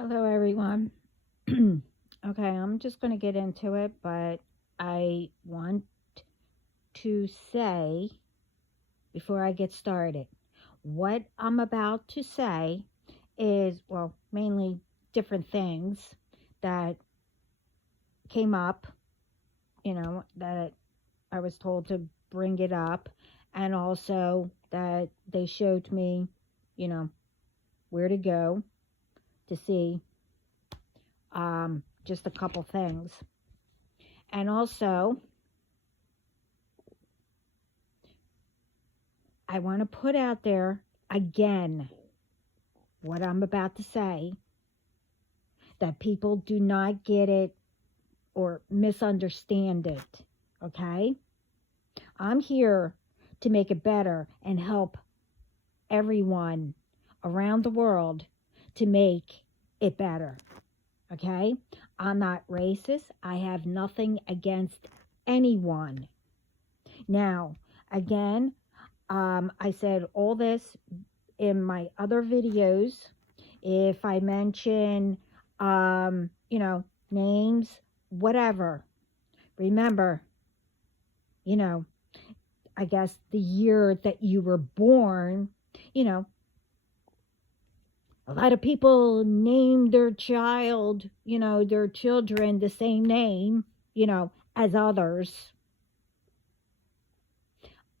Hello, everyone. Okay, I'm just going to get into it, but I want to say before I get started what I'm about to say is, well, mainly different things that came up, that I was told to bring it up, and also that they showed me, you know, where to go to see just a couple things. And also, I want to put out there again what I'm about to say, that people do not get it or misunderstand it. Okay? I'm here to make it better and help everyone around the world to make it better. Okay? I'm not racist. I have nothing against anyone. Now, again, I said all this in my other videos. If I mention, names, whatever, remember, you know, I guess the year that you were born, you know, a lot of people name their child, their children the same name, as others.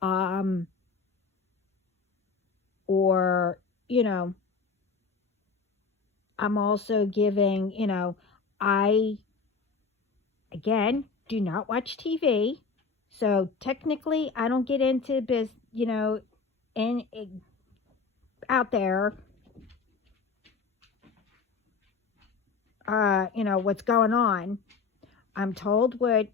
Um, or, you know, I'm also giving, I again do not watch TV. So technically I don't get into in out there what's going on. I'm told what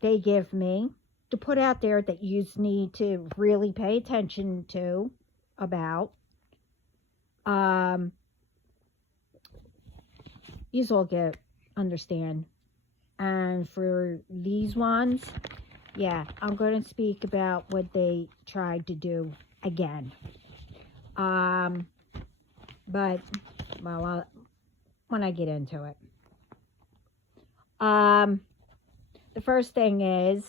they give me to put out there that you need to really pay attention to about. Um you all get understand. And for these ones, yeah, I'm going to speak about what they tried to do again. Um, but well, when I get into it, um, the first thing is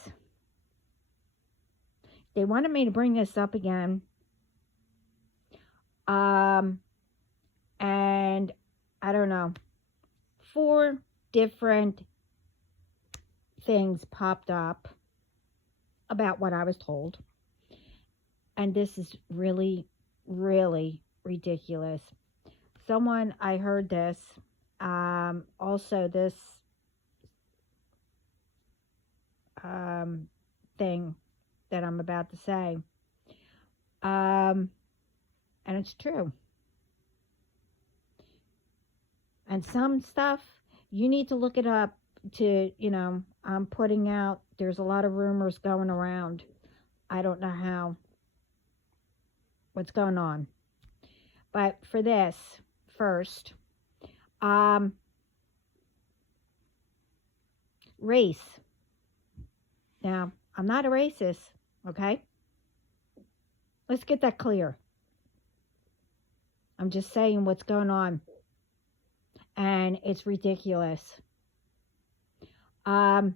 they wanted me to bring this up again. Um, and I don't know, four different things popped up about what I was told, and this is really, really ridiculous. Someone I heard this. Also, this um, thing that I'm about to say. Um, and it's true. And some stuff, you need to look it up to, I'm putting out, there's a lot of rumors going around. I don't know what's going on. But for this, first, um, race. Now, I'm not a racist, okay? Let's get that clear. I'm just saying what's going on. And it's ridiculous. Um,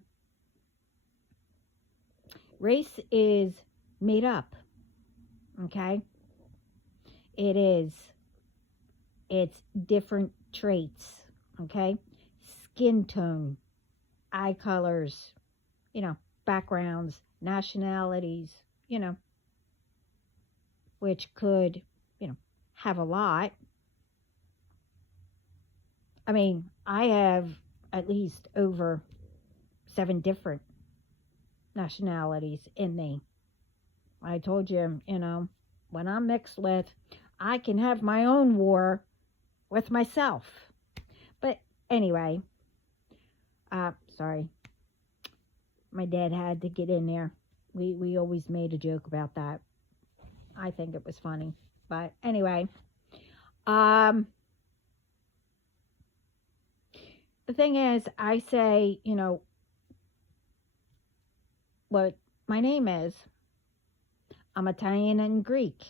Race is made up, okay? It is. It's different traits, okay? Skin tone, eye colors, backgrounds, nationalities, which could, have a lot. I mean, I have at least over 7 different nationalities in me. I told you, when I'm mixed with, I can have my own war with myself. But anyway, sorry. My dad had to get in there. We always made a joke about that. I think it was funny. But anyway, um the thing is, I say, what my name is. I'm Italian and Greek.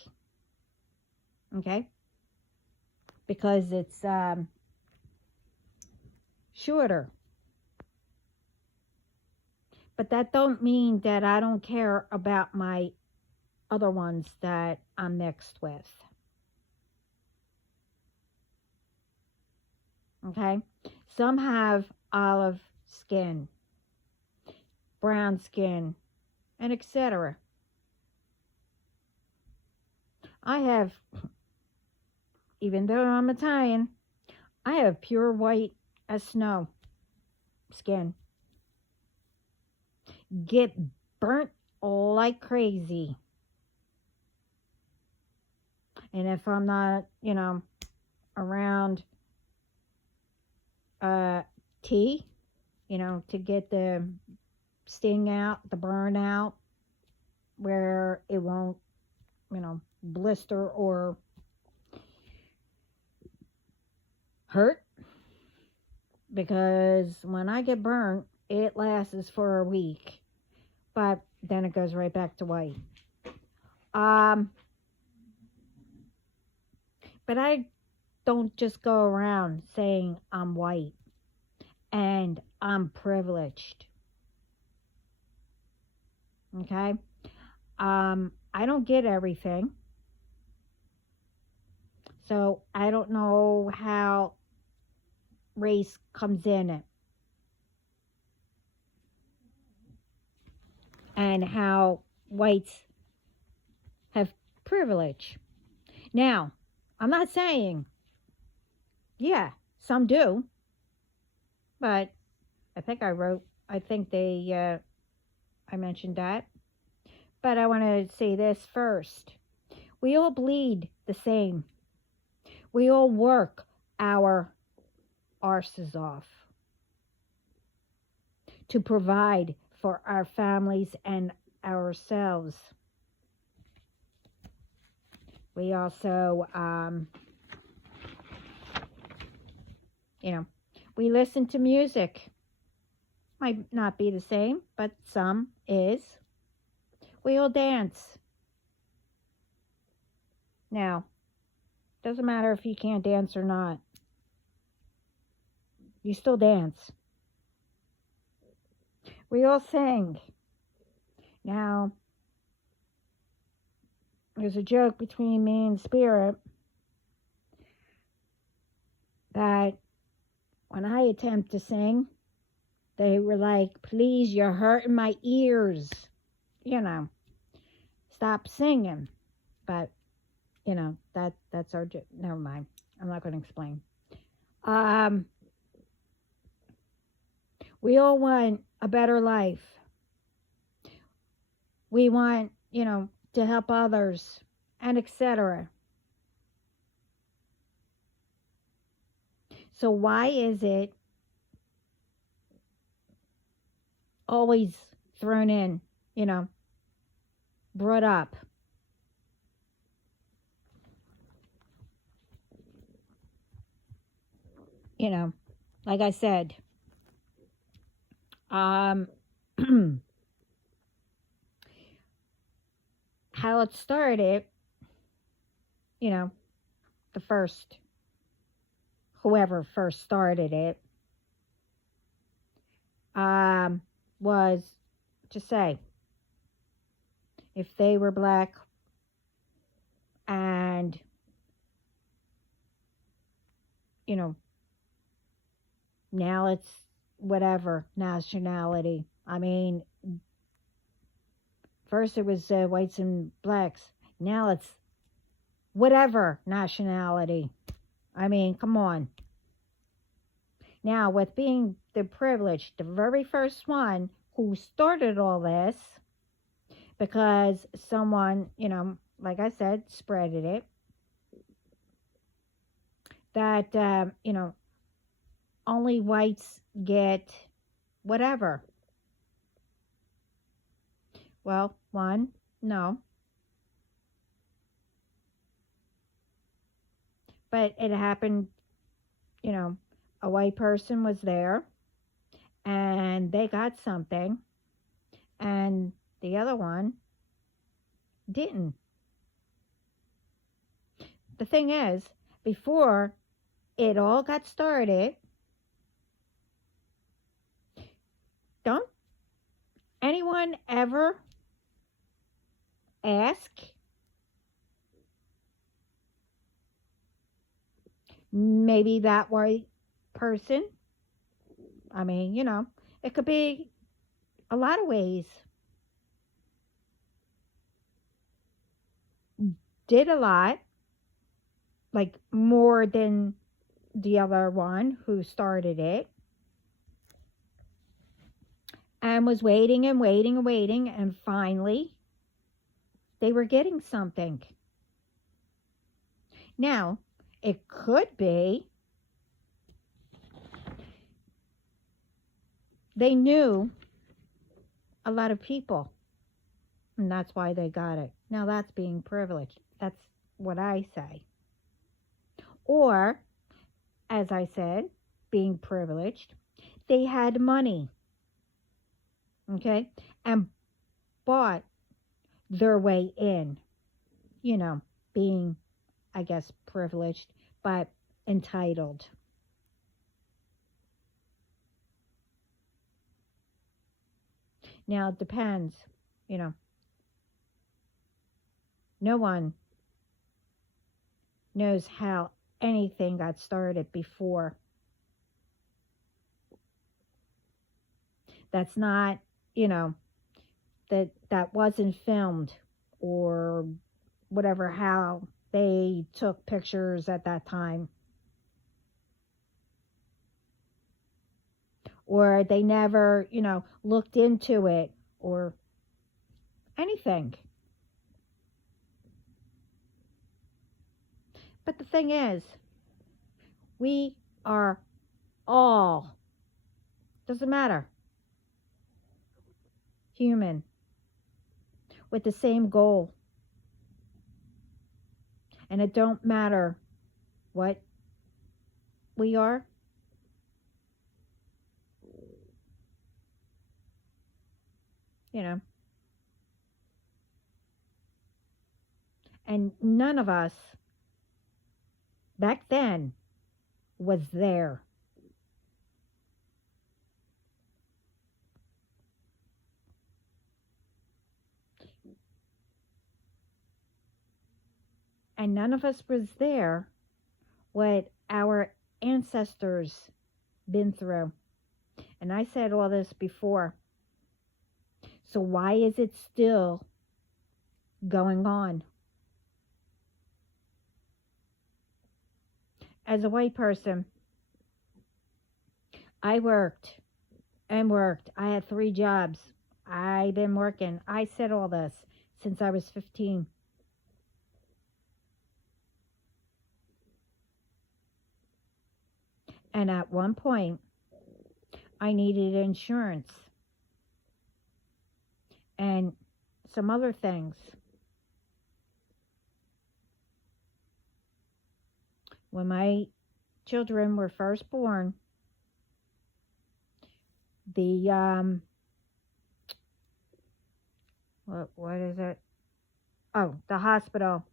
Okay? Because it's shorter. But that don't mean that I don't care about my other ones that I'm mixed with. Okay? Some have olive skin, brown skin, and etc. I have, even though I'm Italian, I have pure white as snow skin. Get burnt like crazy. And if I'm not, around tea, to get the sting out, the burn out, where it won't, blister or hurt. Because when I get burnt, it lasts for a week. But then it goes right back to white. But I don't just go around saying I'm white and I'm privileged. Okay? I don't get everything. So I don't know how race comes in it. And how whites have privilege. Now, I'm not saying, yeah, some do. But I think I mentioned that. But I want to say this first. We all bleed the same. We all work our arses off to provide for our families and ourselves. We also, we listen to music. Might not be the same, but some is. We all dance. Now, doesn't matter if you can't dance or not. You still dance. We all sing. Now, there's a joke between me and Spirit that when I attempt to sing, they were like, please, you're hurting my ears. Stop singing. But, that's our joke. Never mind. I'm not going to explain. We all want a better life. We want, to help others, and etc. So why is it always thrown in, brought up? Like I said, how it started, the first, whoever first started it, was to say, if they were black and, now it's whatever nationality. I mean, first it was whites and blacks. Now it's whatever nationality. I mean, come on. Now, with being the privileged, the very first one who started all this, because someone, like I said, spreaded it, that, only whites get whatever. Well, one, no. But it happened, a white person was there and they got something and the other one didn't. The thing is, before it all got started, Don't anyone ever ask maybe that white person? I mean, it could be a lot of ways. Did a lot, like more than the other one who started it, and was waiting and waiting and waiting, and finally they were getting something. Now, it could be they knew a lot of people, and that's why they got it. Now, that's being privileged. That's what I say. Or, as I said, being privileged, they had money, okay, and bought their way in, being, I guess, privileged, but entitled. Now, it depends, you know, no one knows how anything got started before. That's not, that wasn't filmed or whatever, how they took pictures at that time, or they never looked into it or anything. But the thing is, we are all, doesn't matter, human with the same goal. And it don't matter what we are. And none of us back then was there. And none of us was there what our ancestors been through. And I said all this before. So why is it still going on? As a white person, I worked and worked. I had 3 jobs. I've been working. I said all this since I was 15. And at one point, I needed insurance and some other things. When my children were first born, the what is it? Oh, the hospital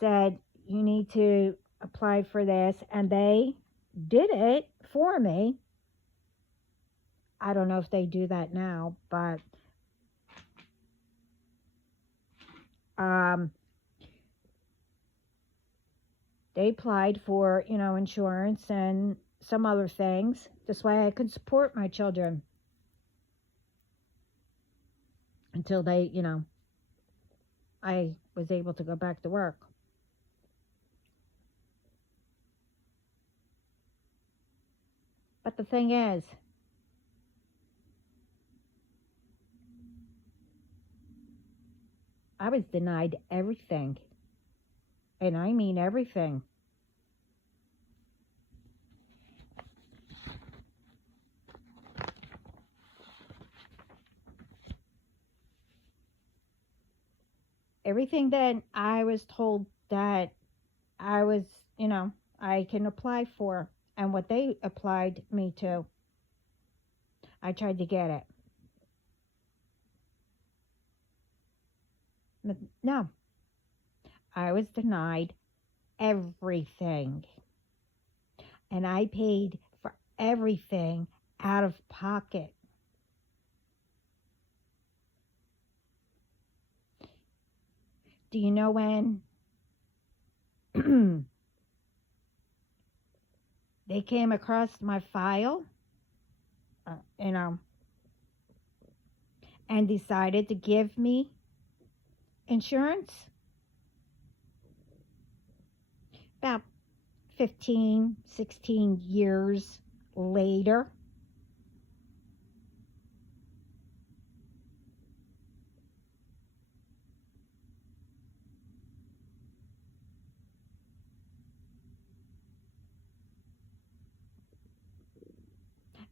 said you need to apply for this, and they did it for me. I don't know if they do that now, but they applied for, insurance and some other things. This way I could support my children until they, I was able to go back to work. But the thing is, I was denied everything. And I mean everything. Everything that I was told that I was, I can apply for, and what they applied me to, I tried to get it. But no, I was denied everything. And I paid for everything out of pocket. Do you know when they came across my file, uh, you know, and decided to give me insurance? About 15, 16 years later.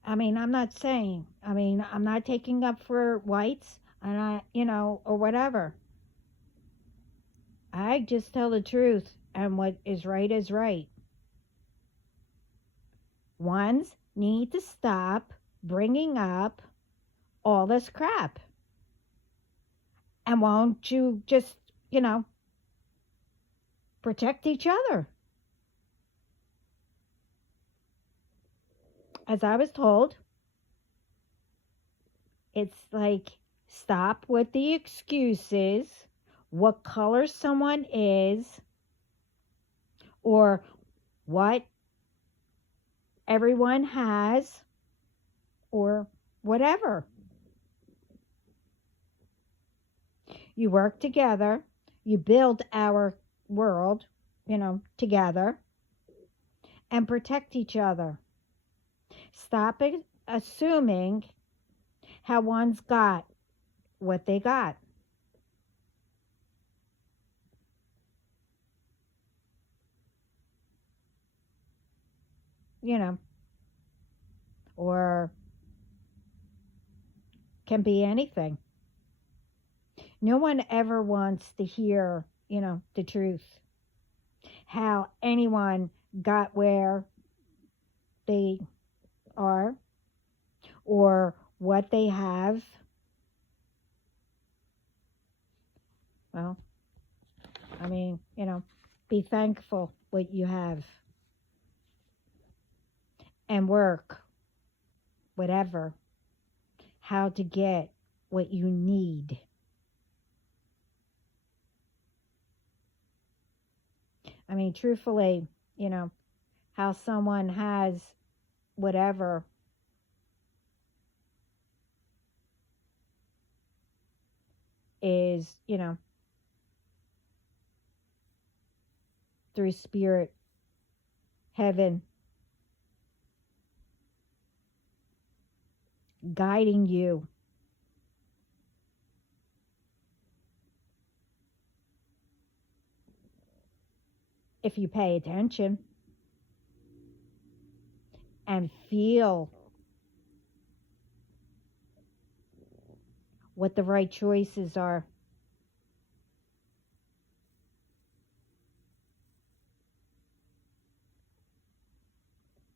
I mean, I'm not taking up for whites and or whatever. I just tell the truth, and what is right is right. Ones need to stop bringing up all this crap. And won't you just, you know, protect each other? As I was told, it's like, stop with the excuses, what color someone is, or what everyone has, or whatever. You work together, you build our world, together, and protect each other. Stop assuming how one's got what they got. You know, or can be anything. No one ever wants to hear, the truth. How anyone got where they are or what they have. Well, be thankful what you have and work, whatever, how to get what you need. Truthfully, how someone has whatever is, through spirit, heaven, guiding you. If you pay attention and feel what the right choices are.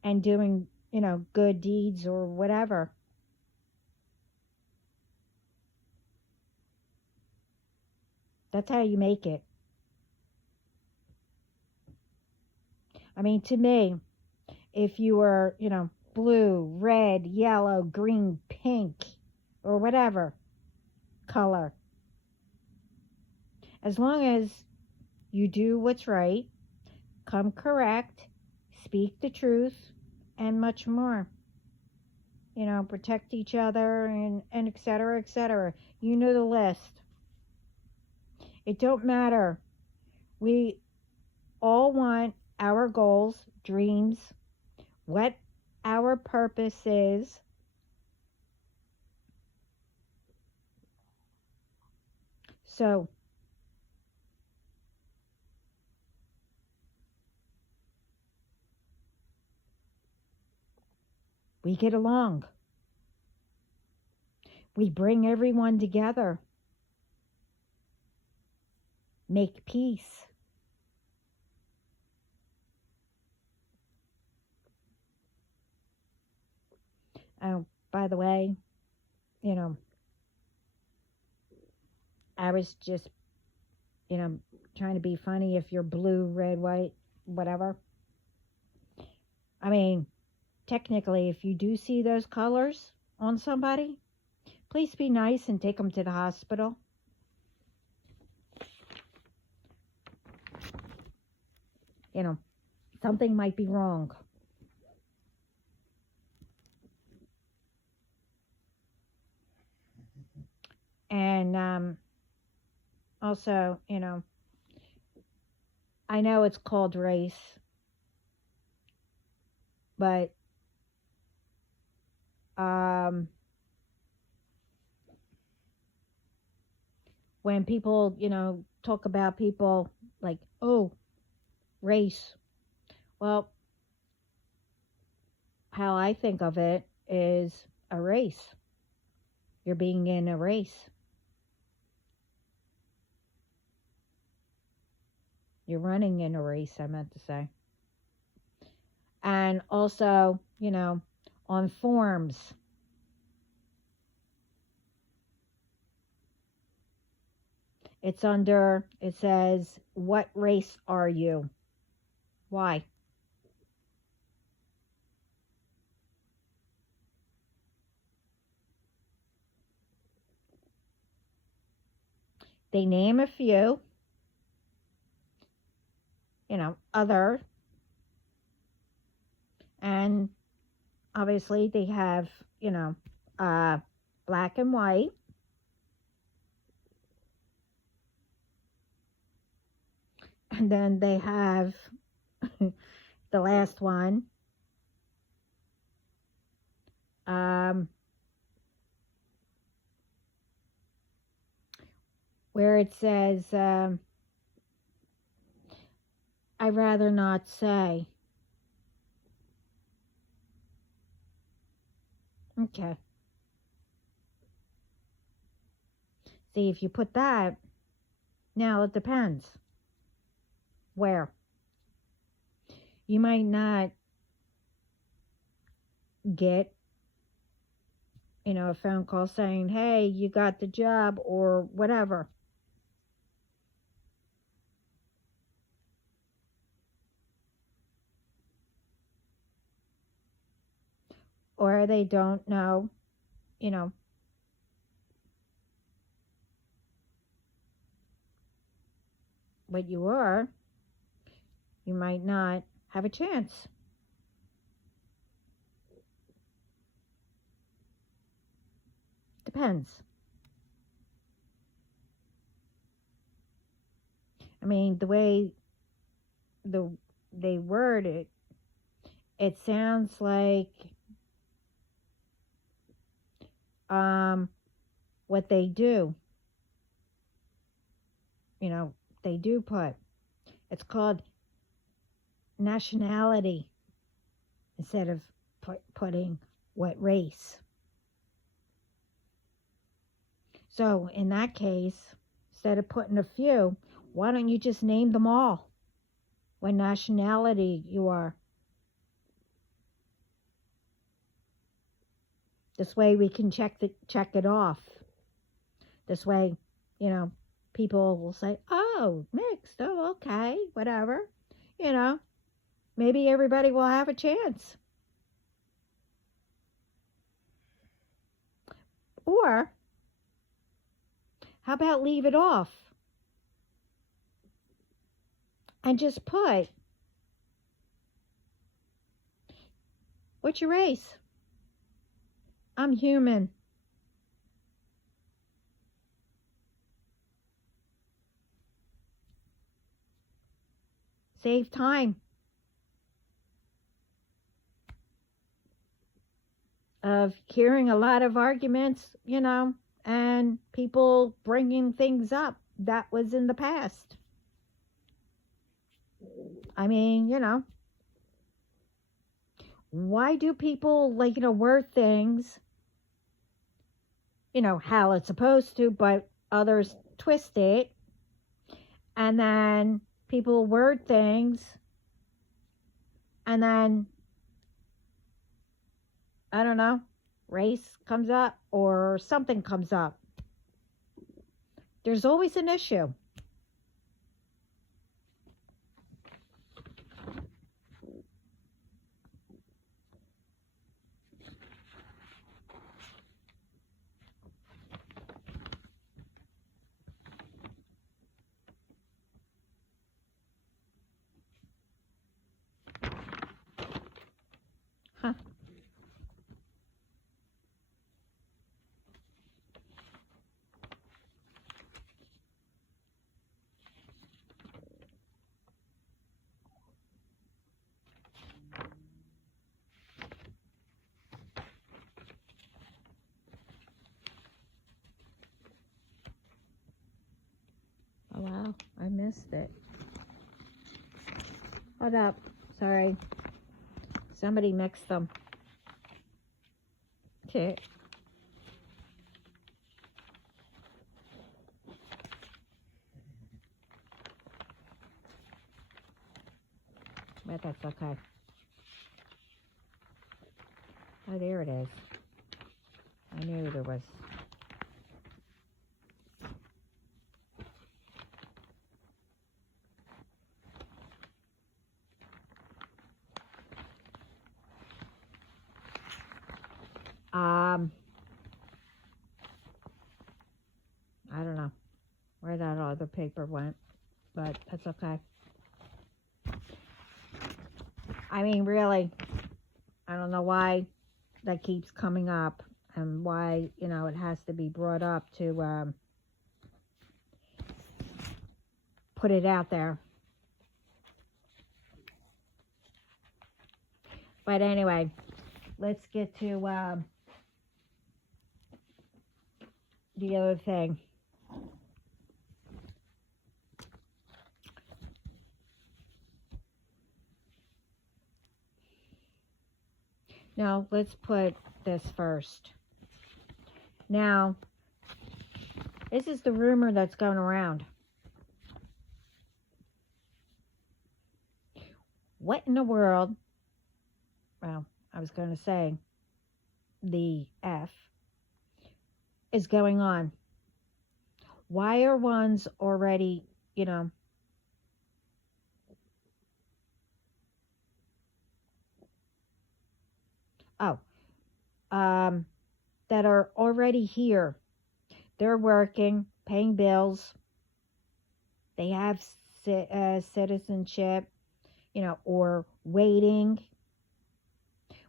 And doing, good deeds or whatever. That's how you make it. To me, if you were, blue, red, yellow, green, pink, or whatever color, as long as you do what's right, come correct, speak the truth, and much more. Protect each other and et cetera, et cetera. You know the list. It don't matter. We all want our goals, dreams, what our purpose is. So, we get along. We bring everyone together. Make peace. Oh, by the way, I was just, trying to be funny if you're blue, red, white, whatever. I mean, technically, if you do see those colors on somebody, please be nice and take them to the hospital. You know, something might be wrong. And also, I know it's called race, but when people, talk about people like, oh, race, well, how I think of it is a race. You're being in a race. You're running in a race, I meant to say. And also, on forms, it says, what race are you? Why? They name a few, other, and obviously they have, black and white. And then they have the last one, where it says, I'd rather not say. Okay. See, if you put that, now it depends. Where? You might not get, a phone call saying, hey, you got the job or whatever. Or they don't know, what you are. You might not have a chance. Depends. I mean, the way they word it, it sounds like what they do. They do put. It's called nationality instead of putting what race. So in that case, instead of putting a few, why don't you just name them all? What nationality you are. This way we can check it off. This way, people will say, oh, mixed, oh, okay, whatever. Maybe everybody will have a chance. Or, how about leave it off? And just put, what's your race? I'm human. Save time of hearing a lot of arguments, and people bringing things up that was in the past. I mean, why do people word things, how it's supposed to, but others twist it, and then people word things, and then, I don't know, race comes up or something comes up. There's always an issue. Hold up. Sorry. Somebody mixed them. Okay. But that's okay. Oh, there it is. I knew there was. I don't know where that other paper went, but that's okay. I mean, really, I don't know why that keeps coming up and why, you know, it has to be brought up to put it out there. But anyway, let's get to the other thing. No, let's put this first. Now, this is the rumor that's going around. What in the world, well, I was going to say the F, is going on? Why are ones already, you know, that are already here? They're working, paying bills. They have citizenship, you know, or waiting.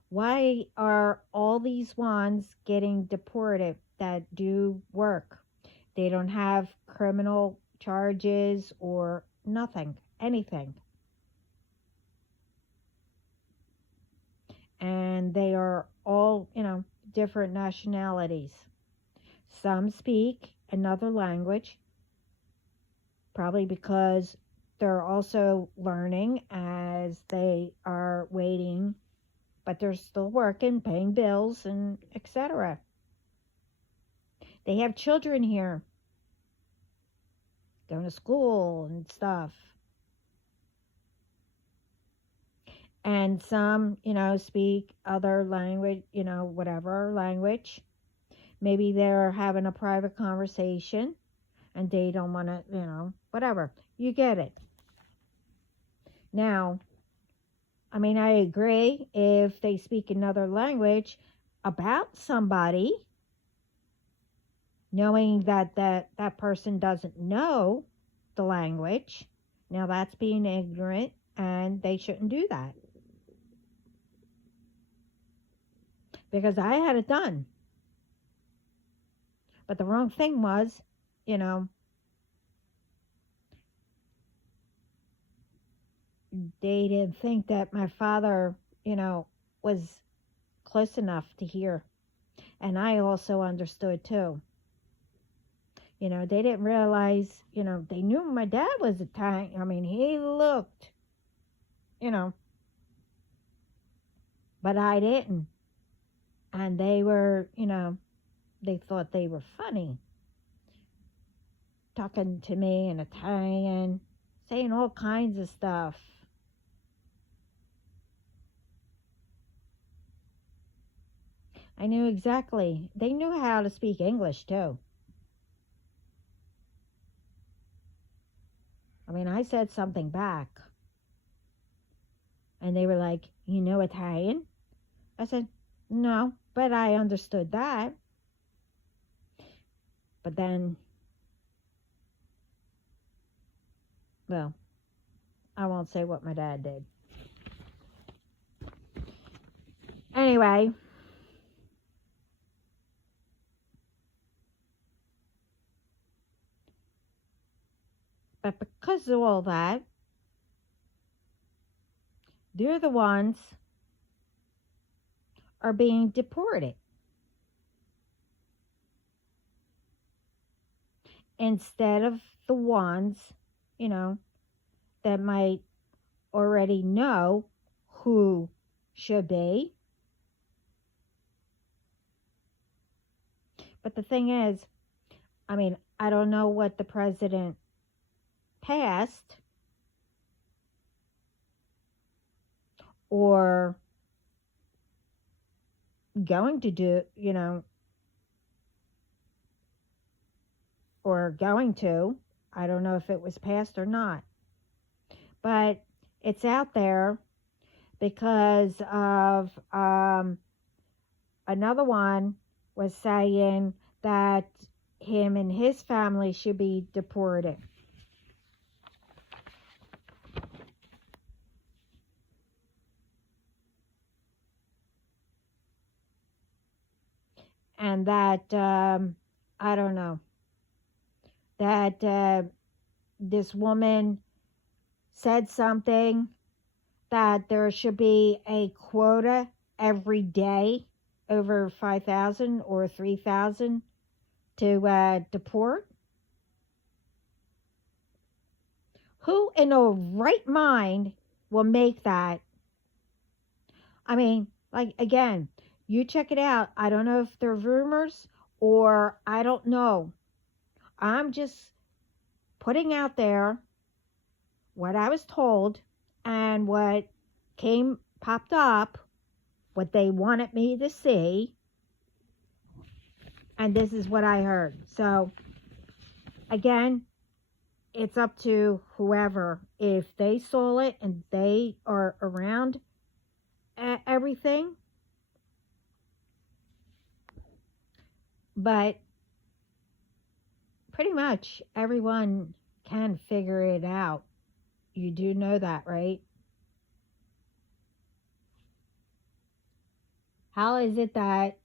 Why are all these ones getting deported that do work? They don't have criminal charges or nothing, anything. And they are all, you know, different nationalities. Some speak another language, probably because they're also learning as they are waiting, but they're still working, paying bills, and etc. They have children here, going to school and stuff. And some, you know, speak other language, you know, whatever language. Maybe they're having a private conversation and they don't want to, you know, whatever. You get it. Now, I mean, I agree if they speak another language about somebody, knowing that person doesn't know the language. Now, that's being ignorant and they shouldn't do that. Because I had it done. But the wrong thing was, you know, they didn't think that my father, you know, was close enough to hear. And I also understood too. You know, they didn't realize, you know, they knew my dad was Italian. I mean, he looked, you know, but I didn't. And they were, you know, they thought they were funny. Talking to me in Italian, saying all kinds of stuff. I knew exactly. They knew how to speak English too. I mean, I said something back. And they were like, you know Italian? I said, no, but I understood that. But then, well, I won't say what my dad did. Anyway, but because of all that, they're the ones are being deported. Instead of the ones, you know, that might already know who should be. But the thing is, I mean, I don't know what the president passed or going to do, or going to. I don't know if it was passed or not. But it's out there because of another one was saying that him and his family should be deported. And that, I don't know, that this woman said something that there should be a quota every day over 5,000 or 3,000 to deport. Who in a right mind will make that? I mean, like, again, you check it out. I don't know if they're rumors or I don't know. I'm just putting out there what I was told and what popped up, what they wanted me to see, and this is what I heard. So, again, it's up to whoever. If they saw it and they are around everything, but pretty much everyone can figure it out. You do know that, right? How is it that,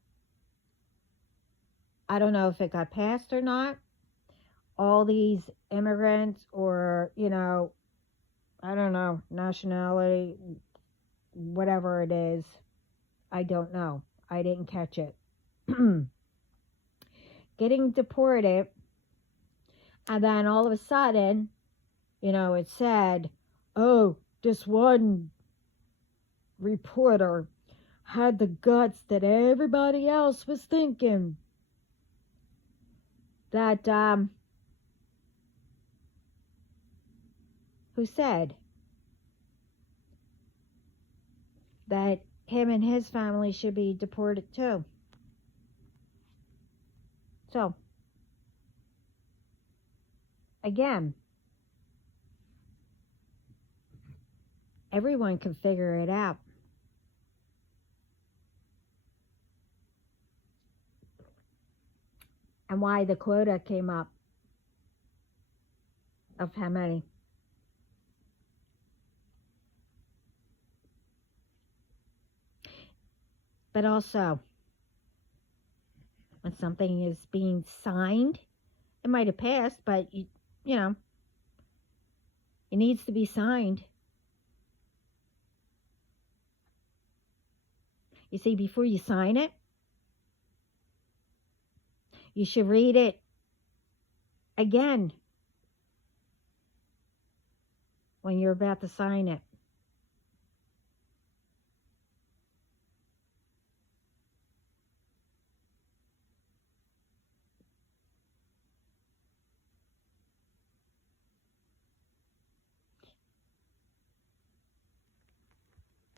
I don't know if it got passed or not, all these immigrants or, I don't know, nationality, whatever it is, I don't know. I didn't catch it. Getting deported, and then all of a sudden, it said, oh, this one reporter had the guts that everybody else was thinking. That, who said that him and his family should be deported too. So, again, everyone can figure it out. And why the quota came up of how many. But also, when something is being signed, it might have passed, but it needs to be signed. You see, before you sign it, you should read it again when you're about to sign it.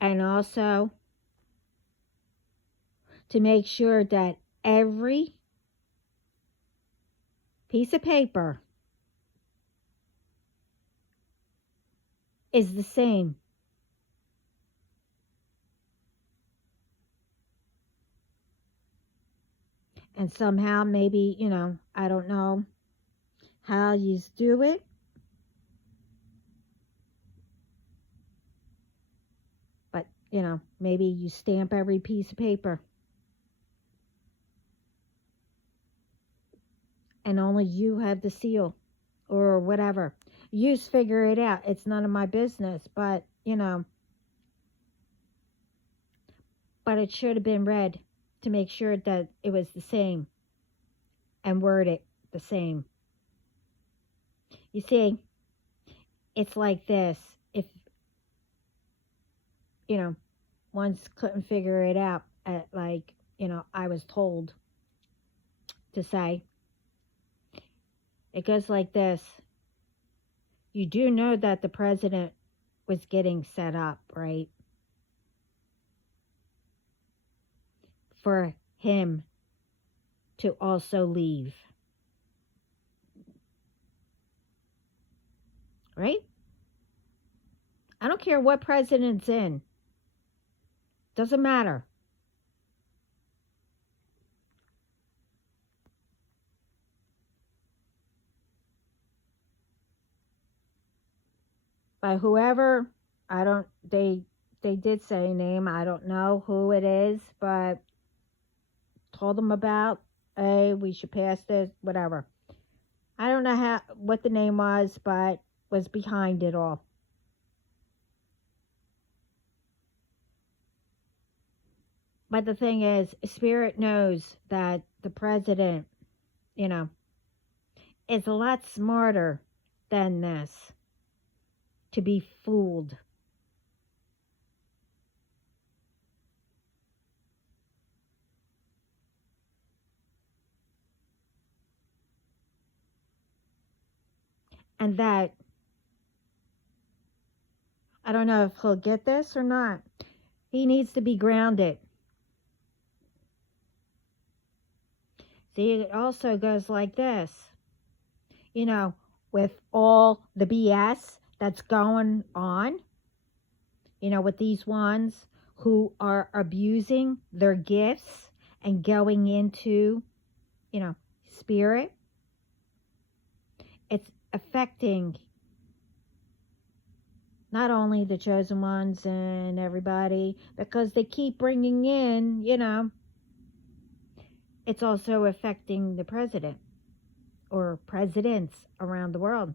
And also to make sure that every piece of paper is the same. And somehow, maybe, I don't know how you do it. But, maybe you stamp every piece of paper. And only you have the seal or whatever. You figure it out. It's none of my business, but, but it should have been read to make sure that it was the same and worded the same. You see, it's like this. once couldn't figure it out, like, I was told to say. It goes like this. You do know that the president was getting set up, right? For him to also leave. Right? I don't care what president's in. Doesn't matter. By whoever, I don't, they did say a name. I don't know who it is, but told them about, hey, we should pass this, whatever. I don't know what the name was, but was behind it all. But the thing is, Spirit knows that the president, is a lot smarter than this to be fooled. And that, I don't know if he'll get this or not. He needs to be grounded. See, it also goes like this. With all the BS that's going on, with these ones who are abusing their gifts and going into, spirit, it's affecting not only the chosen ones and everybody, because they keep bringing in, it's also affecting the president or presidents around the world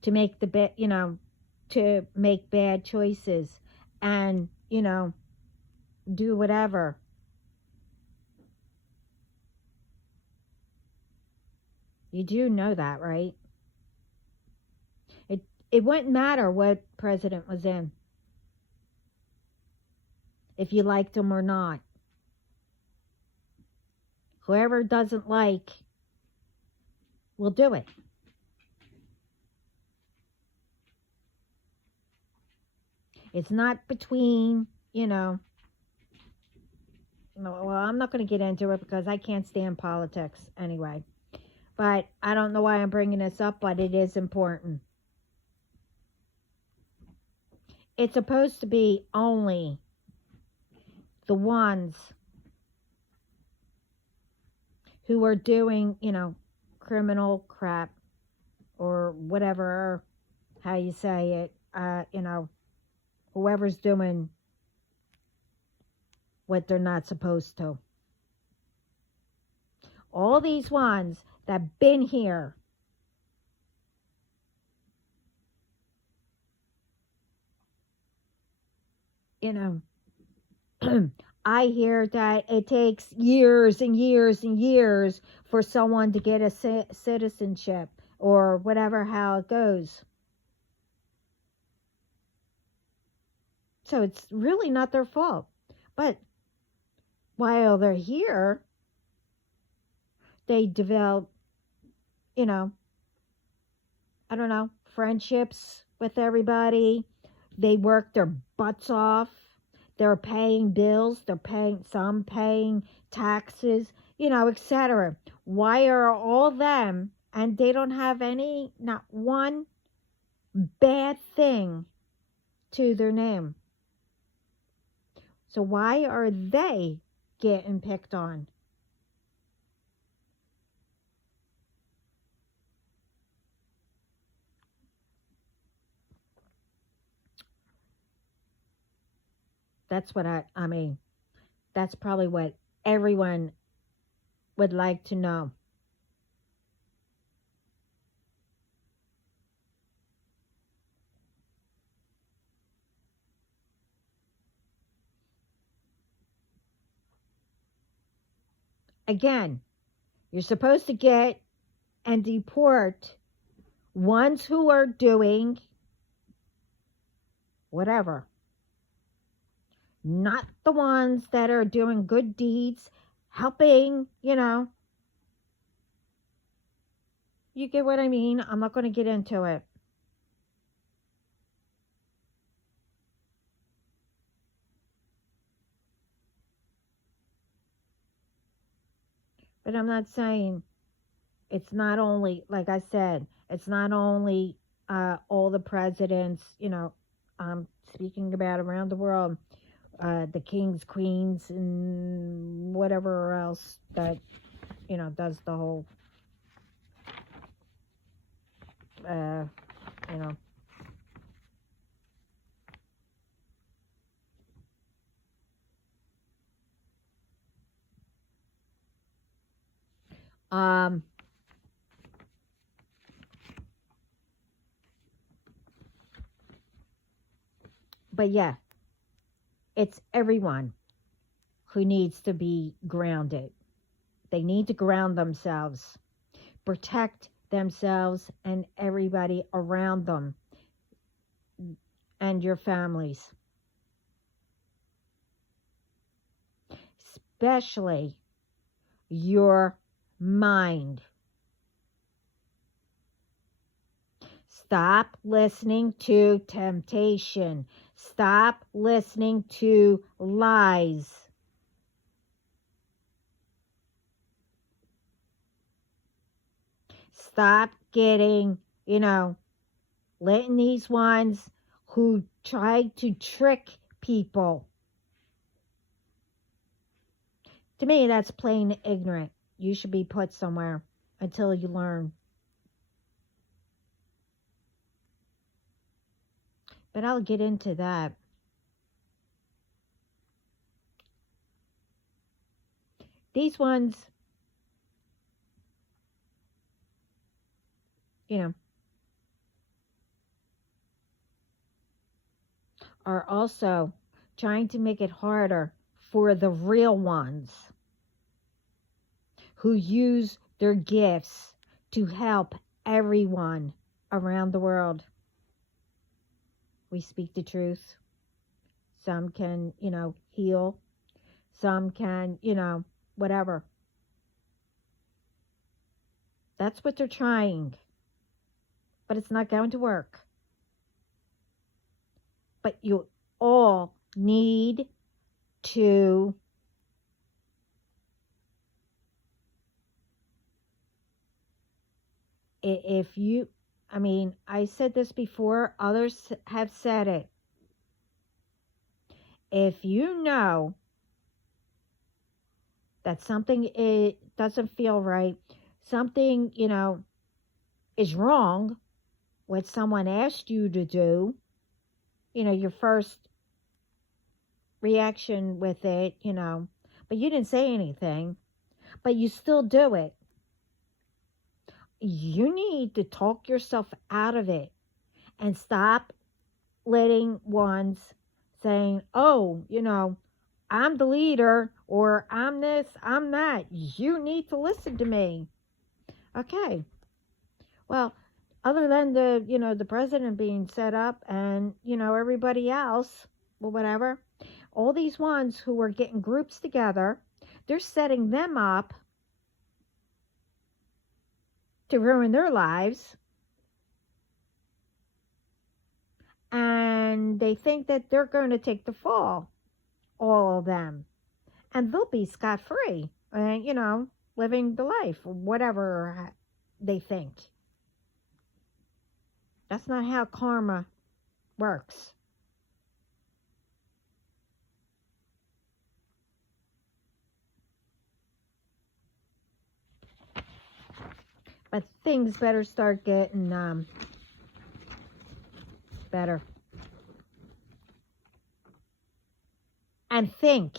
to make to make bad choices and, do whatever. You do know that, right? It wouldn't matter what president was in, if you liked him or not. Whoever doesn't like will do it. It's not between, well, I'm not going to get into it because I can't stand politics anyway. But I don't know why I'm bringing this up, but it is important. It's supposed to be only the ones who are doing, criminal crap or whatever, how you say it, whoever's doing what they're not supposed to. All these ones that been here, I hear that it takes years and years and years for someone to get a citizenship or whatever, how it goes. So it's really not their fault. But while they're here, they develop, I don't know, friendships with everybody. They work their butts off. They're paying bills. They're paying taxes, etc. Why are all them and they don't have not one bad thing to their name? So why are they getting picked on? That's what I mean, that's probably what everyone would like to know. Again, you're supposed to get and deport ones who are doing whatever. Not the ones that are doing good deeds, helping, You get what I mean? I'm not going to get into it. But I'm not saying it's not only, like I said, it's not only all the presidents, I'm speaking about around the world, the kings, queens, and whatever else that, does the whole, uh, you know, um, but yeah, it's everyone who needs to be grounded. They need to ground themselves, protect themselves and everybody around them and your families, especially your mind. Stop listening to temptation. Stop listening to lies. Stop getting, letting these ones who try to trick people. To me, that's plain ignorant. You should be put somewhere until you learn. But I'll get into that. These ones, you know, are also trying to make it harder for the real ones who use their gifts to help everyone around the world. We speak the truth. Some can, heal. Some can, whatever. That's what they're trying. But it's not going to work. But you all need to if you I said this before, others have said it. If you know that something doesn't feel right, something, is wrong, what someone asked you to do, your first reaction with it, but you didn't say anything, but you still do it. You need to talk yourself out of it and stop letting ones saying, oh, I'm the leader or I'm this, I'm that. You need to listen to me. Okay. Well, other than the president being set up and, everybody else, well, whatever, all these ones who are getting groups together, they're setting them up to ruin their lives. And they think that they're going to take the fall, all of them. And they'll be scot-free and, living the life, whatever they think. That's not how karma works. But things better start getting better. And think.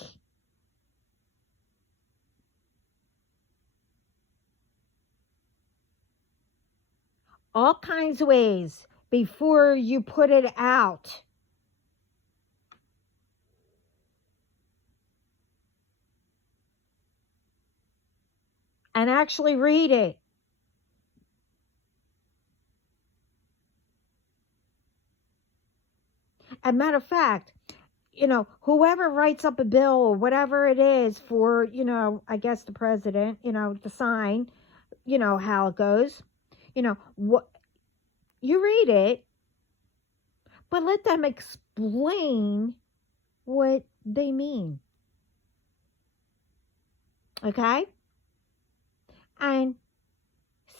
All kinds of ways before you put it out. And actually read it. As a matter of fact, whoever writes up a bill or whatever it is for, I guess the president, to sign, how it goes, what you read it, but let them explain what they mean. Okay? And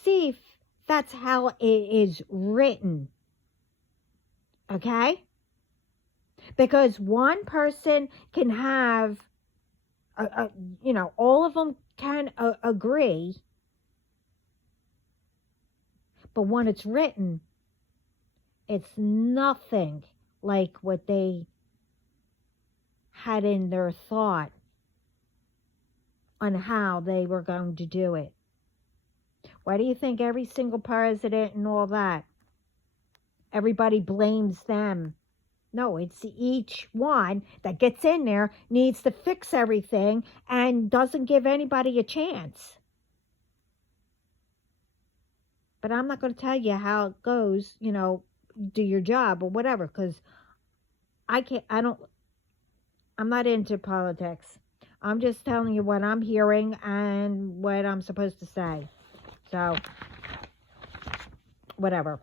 see if that's how it is written. Okay? Because one person can have, all of them can agree, but when it's written, it's nothing like what they had in their thought on how they were going to do it. Why do you think every single president and all that, everybody blames them? No, it's each one that gets in there needs to fix everything and doesn't give anybody a chance. But I'm not going to tell you how it goes, do your job or whatever, because I'm not into politics. I'm just telling you what I'm hearing and what I'm supposed to say. So, whatever.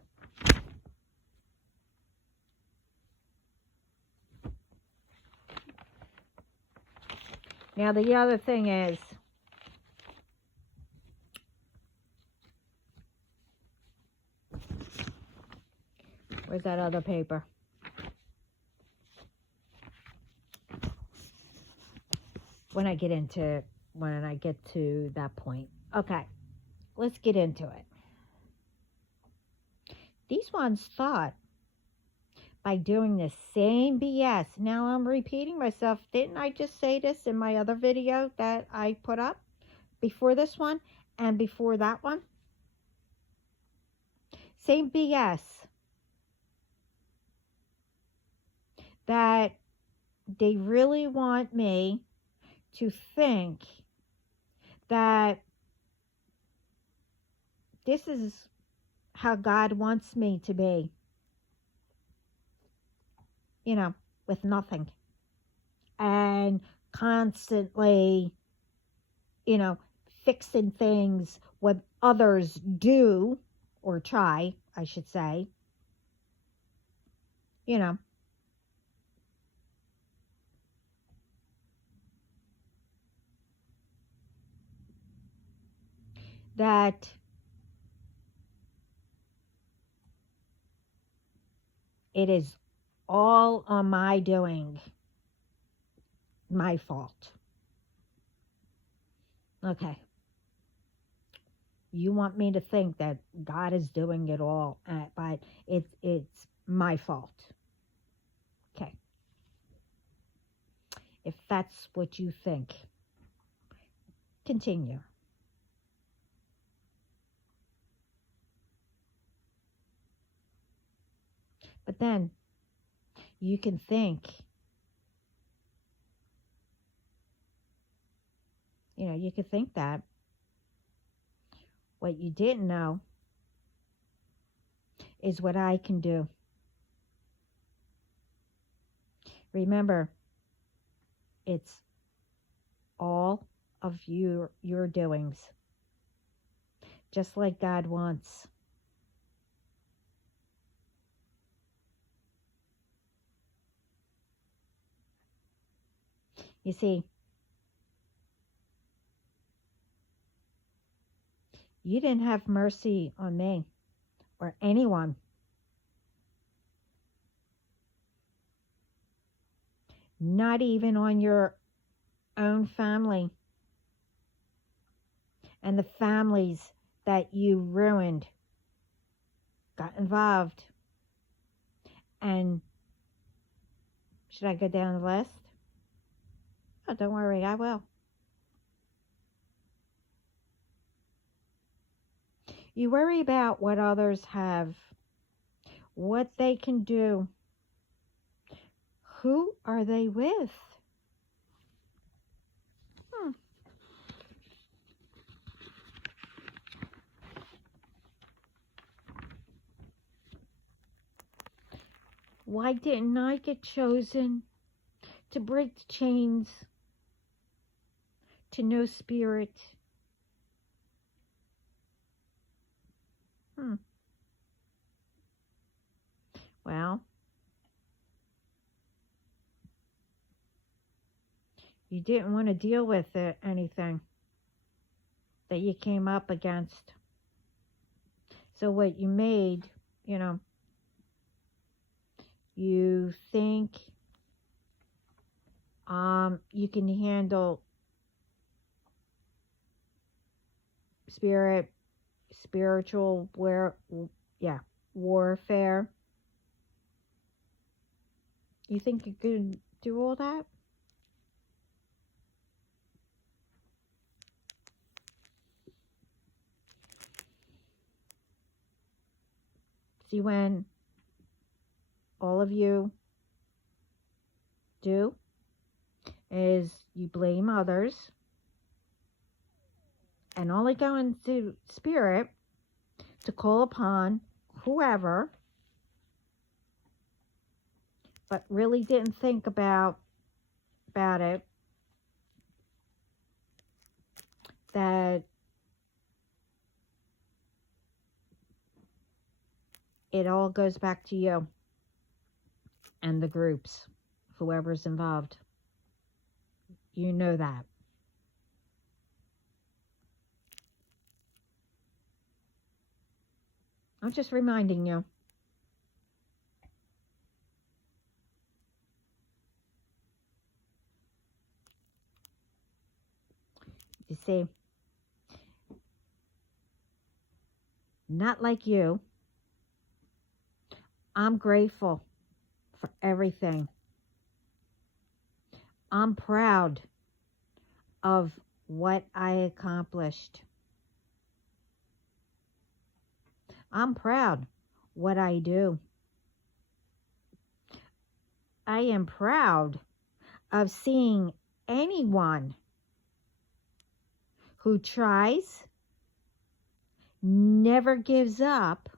Now, the other thing is, where's that other paper? When I get to that point. Okay, let's get into it. These ones thought by doing the same BS. Now I'm repeating myself. Didn't I just say this in my other video that I put up before this one and before that one? Same BS. That they really want me to think that this is how God wants me to be. With nothing. And constantly, fixing things what others do, or try, I should say. That it is all on my doing, my fault. Okay. You want me to think that God is doing it all, but it's my fault. Okay. If that's what you think, continue. But then you can think, you could think that what you didn't know is what I can do. Remember, it's all of your doings, just like God wants. You see, you didn't have mercy on me or anyone. Not even on your own family and the families that you ruined, got involved. And should I go down the list? Oh, don't worry, I will. You worry about what others have, what they can do. Who are they with? Why didn't I get chosen to break the chains, to know spirit? Well, you didn't want to deal with anything that you came up against. So what you made, you think you can handle spiritual warfare. You think you could do all that? See, when all of you do is you blame others and only go into spirit to call upon whoever, but really didn't think about it, that it all goes back to you and the groups, whoever's involved. You know that. I'm just reminding you. You see, not like you. I'm grateful for everything. I'm proud of what I accomplished. I'm proud what I do. I am proud of seeing anyone who tries, never gives up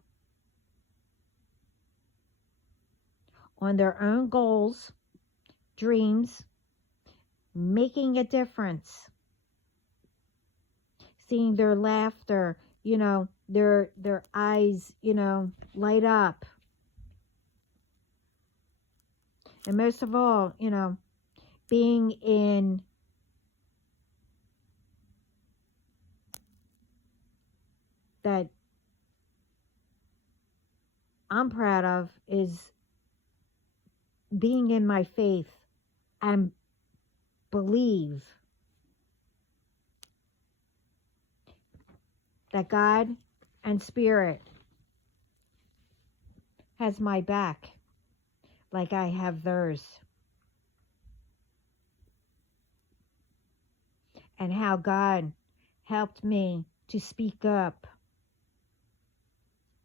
on their own goals, dreams, making a difference, seeing their laughter, their eyes, light up. And most of all, being in that I'm proud of is being in my faith and believe that God and Spirit has my back like I have theirs. And how God helped me to speak up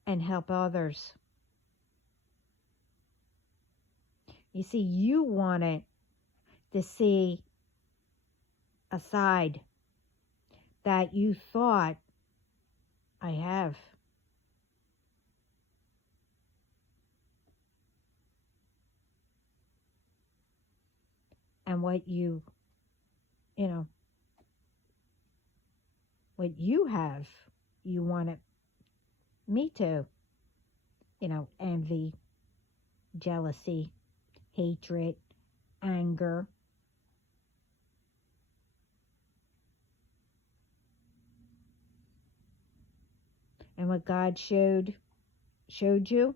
and help others. You see, you wanted to see a side that you thought I have. And what you have, you wanted me to, envy, jealousy, hatred, anger. And what God showed you,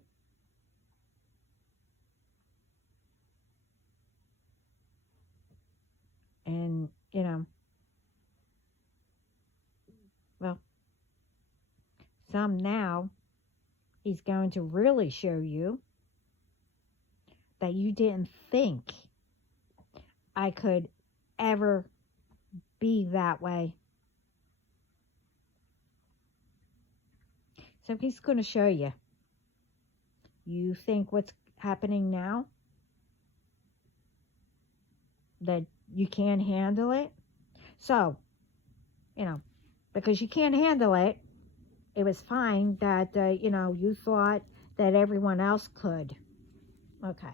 and well, some now he's going to really show you that you didn't think I could ever be that way. So he's going to show you. You think what's happening now, that you can't handle it? So, because you can't handle it, it was fine that, you thought that everyone else could. Okay.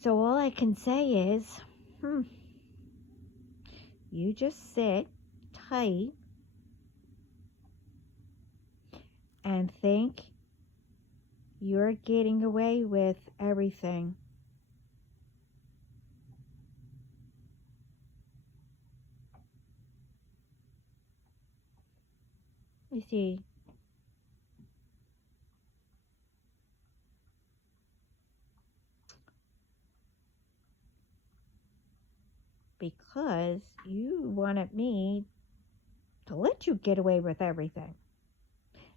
So all I can say is, you just sit tight and think you're getting away with everything. You see, because you wanted me to let you get away with everything.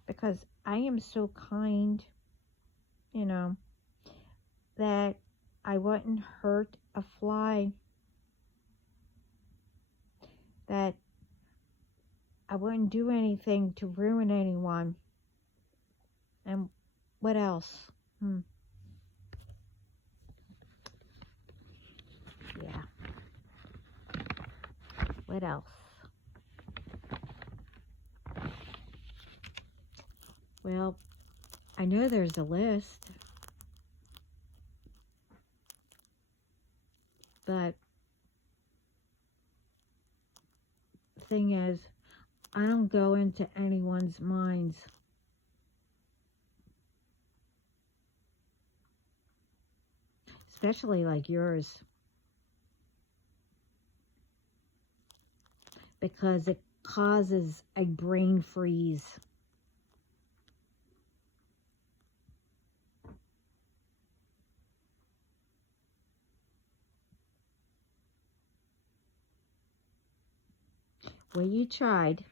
Because I am so kind, you know, that I wouldn't hurt a fly, that I wouldn't do anything to ruin anyone. And what else? Yeah. What else? Well, I know there's a list, but the thing is, I don't go into anyone's minds. Especially like yours. Because it causes a brain freeze. Well, you tried.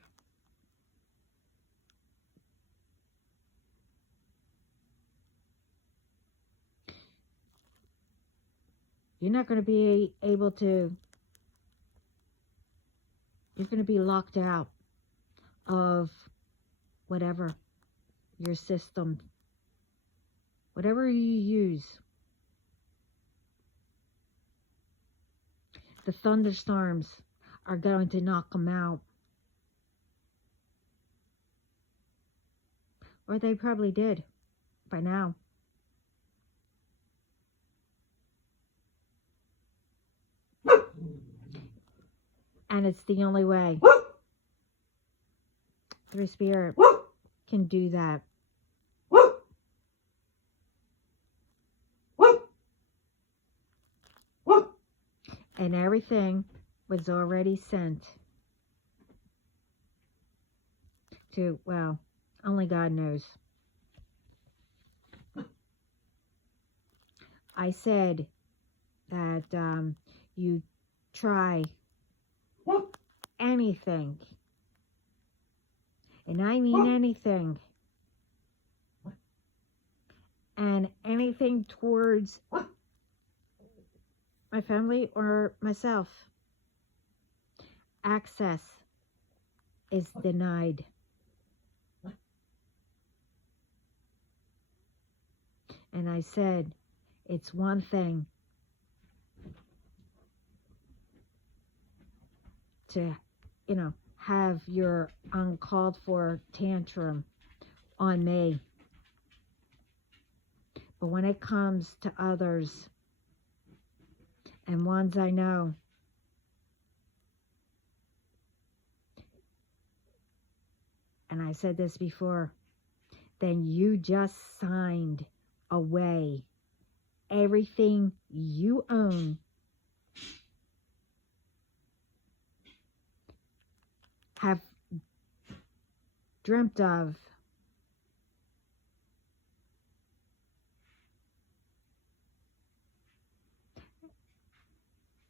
You're not going to be able to, you're going to be locked out of whatever your system, whatever you use. The thunderstorms are going to knock them out. Or they probably did by now. And it's the only way. Through spirit can do that. And everything was already sent to, well, only God knows. I said that you try anything, and I mean anything, and anything towards my family or myself, access is denied. And I said, it's one thing to, have your uncalled for tantrum on me. But when it comes to others, and ones I know, and I said this before, then you just signed away everything you own, have dreamt of,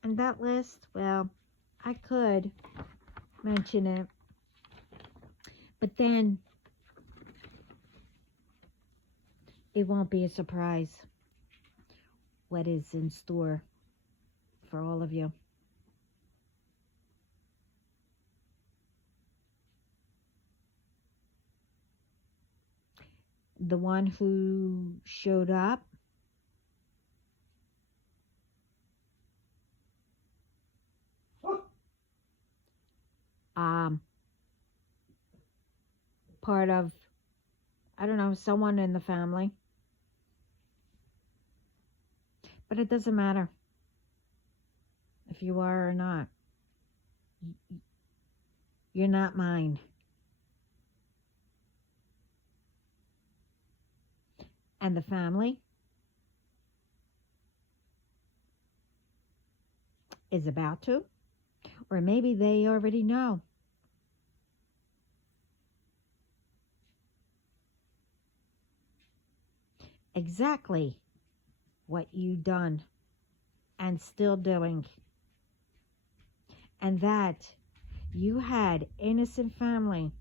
and that list, well, I could mention it, but then it won't be a surprise what is in store for all of you. The one who showed up, part of I don't know, someone in the family. But it doesn't matter if you are or not. You're not mine. And the family is about to, or maybe they already know. Exactly what you done and still doing. And that you had innocent family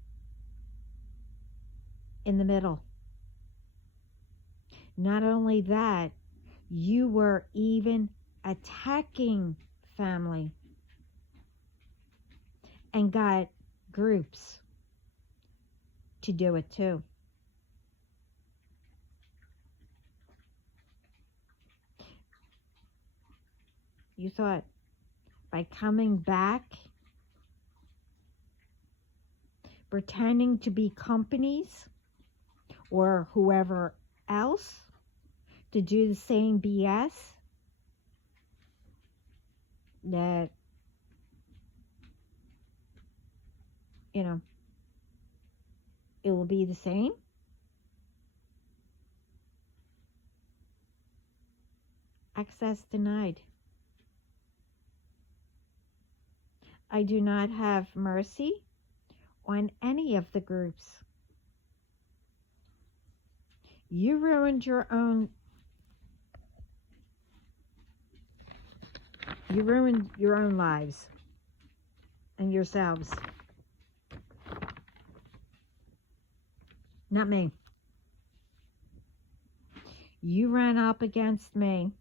in the middle. Not only that, you were even attacking family and got groups to do it too. You thought by coming back, pretending to be companies or whoever else to do the same BS, that, you know, it will be the same? Access denied. I do not have mercy on any of the groups. You ruined your own lives and yourselves. Not me. You ran up against me.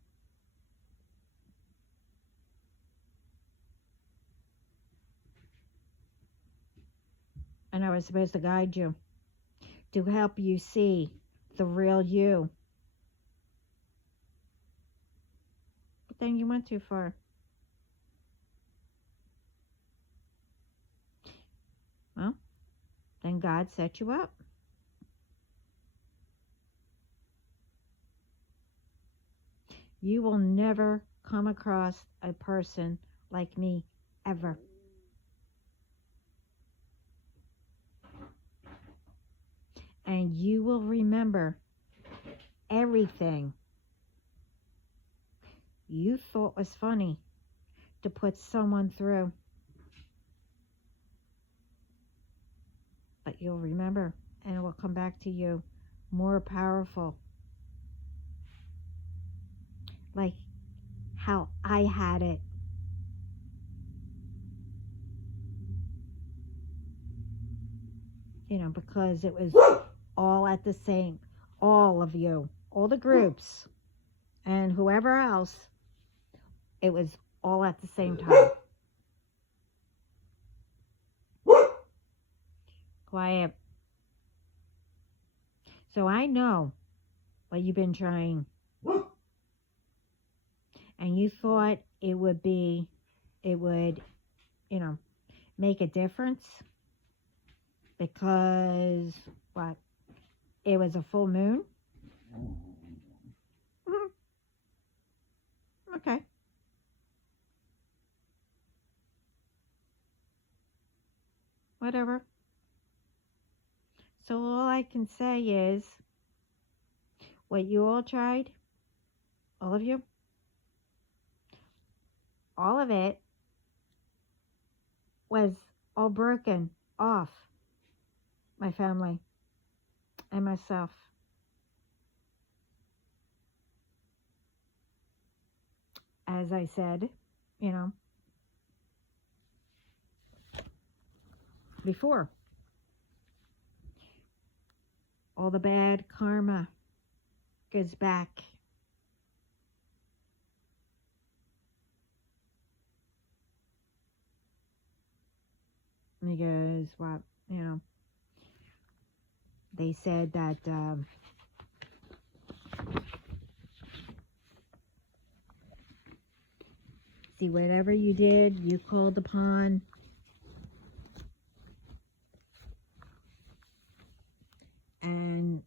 And I was supposed to guide you, to help you see the real you. But then you went too far. Well, then God set you up. You will never come across a person like me, ever. And you will remember everything you thought was funny to put someone through. But you'll remember, and it will come back to you more powerful. Like how I had it. You know, because it was all at the same, all of you, all the groups, and whoever else, it was all at the same time. Quiet. So I know what you've been trying. And you thought it would, you know, make a difference because, what, it was a full moon? Okay. Whatever. So all I can say is, what you all tried, all of you, all of it was all broken off my family and myself. As I said, you know, before, all the bad karma goes back. Because, what, you know, they said that see, whatever you did, you called upon and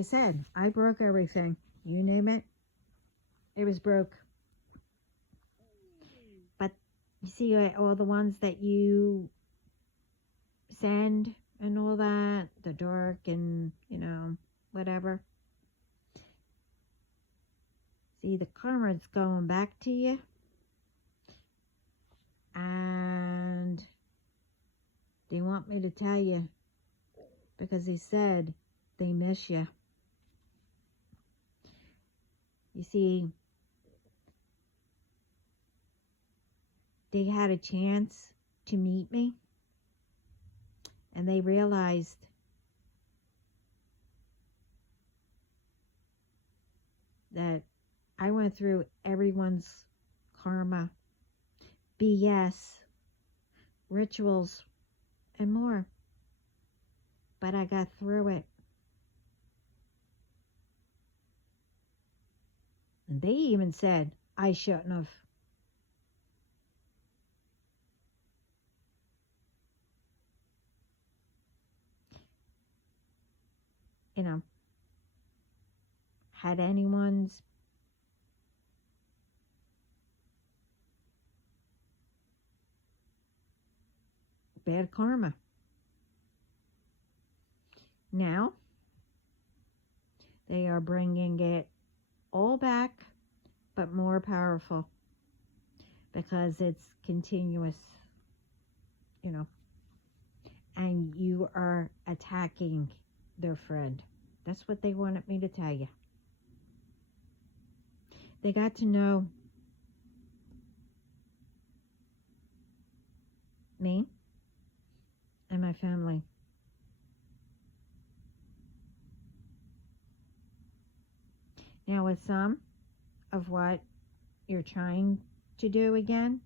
I said, I broke everything. You name it, it was broke. But you see, all the ones that you send and all that, the dark and, whatever. See, the karma's going back to you. And they want me to tell you because they said they miss you. You see, they had a chance to meet me, and they realized that I went through everyone's karma, BS, rituals, and more. But I got through it. And they even said I shouldn't have. Had anyone's bad karma. Now, they are bringing it all back, but more powerful, because it's continuous, and you are attacking their friend. That's what they wanted me to tell you. They got to know me and my family. Now, with some of what you're trying to do again,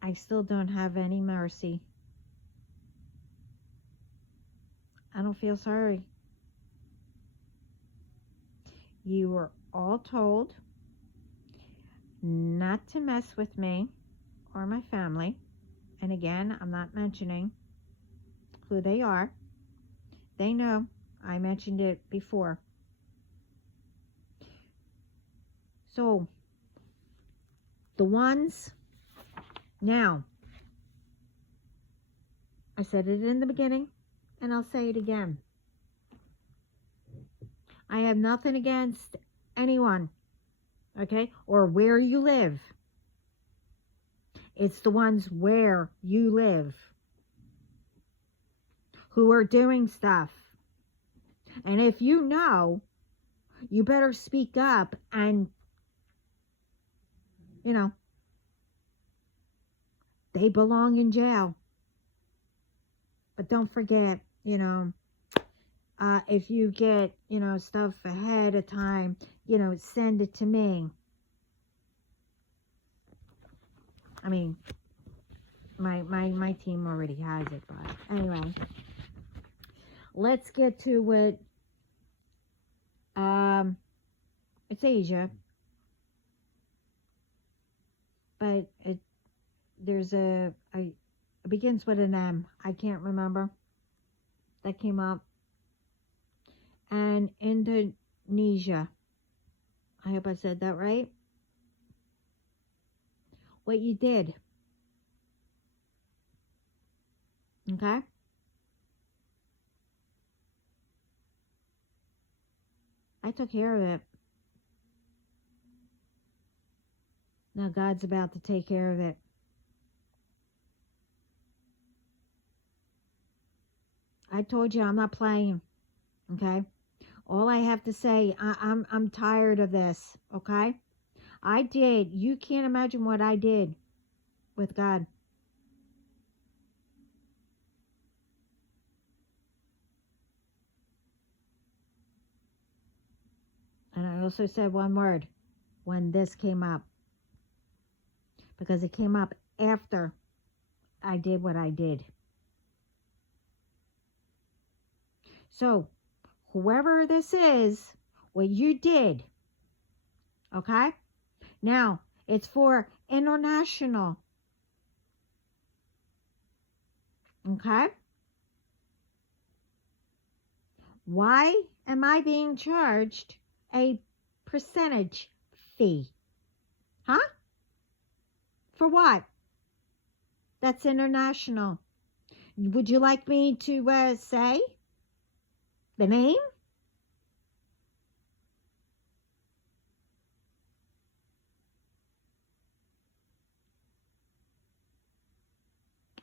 I still don't have any mercy. I don't feel sorry. You were all told not to mess with me or my family. And again, I'm not mentioning who they are. They know. I mentioned it before. So, the ones, now, I said it in the beginning, and I'll say it again. I have nothing against anyone, okay, or where you live. It's the ones where you live who are doing stuff. And if you know, you better speak up and, they belong in jail. But don't forget, if you get, stuff ahead of time, send it to me. I mean, my team already has it, but anyway. Let's get to what, it's Asia. But there's it begins with an M. I can't remember. That came up. And Indonesia. I hope I said that right. What you did. Okay? I took care of it. Now God's about to take care of it. I told you I'm not playing. Okay? All I have to say, I'm tired of this. Okay? I did. You can't imagine what I did with God. And I also said one word when this came up. Because it came up after I did what I did. So, whoever this is, what you did, okay? Now, it's for international. Okay? Why am I being charged a percentage fee? Huh? For what? That's international. Would you like me to say the name?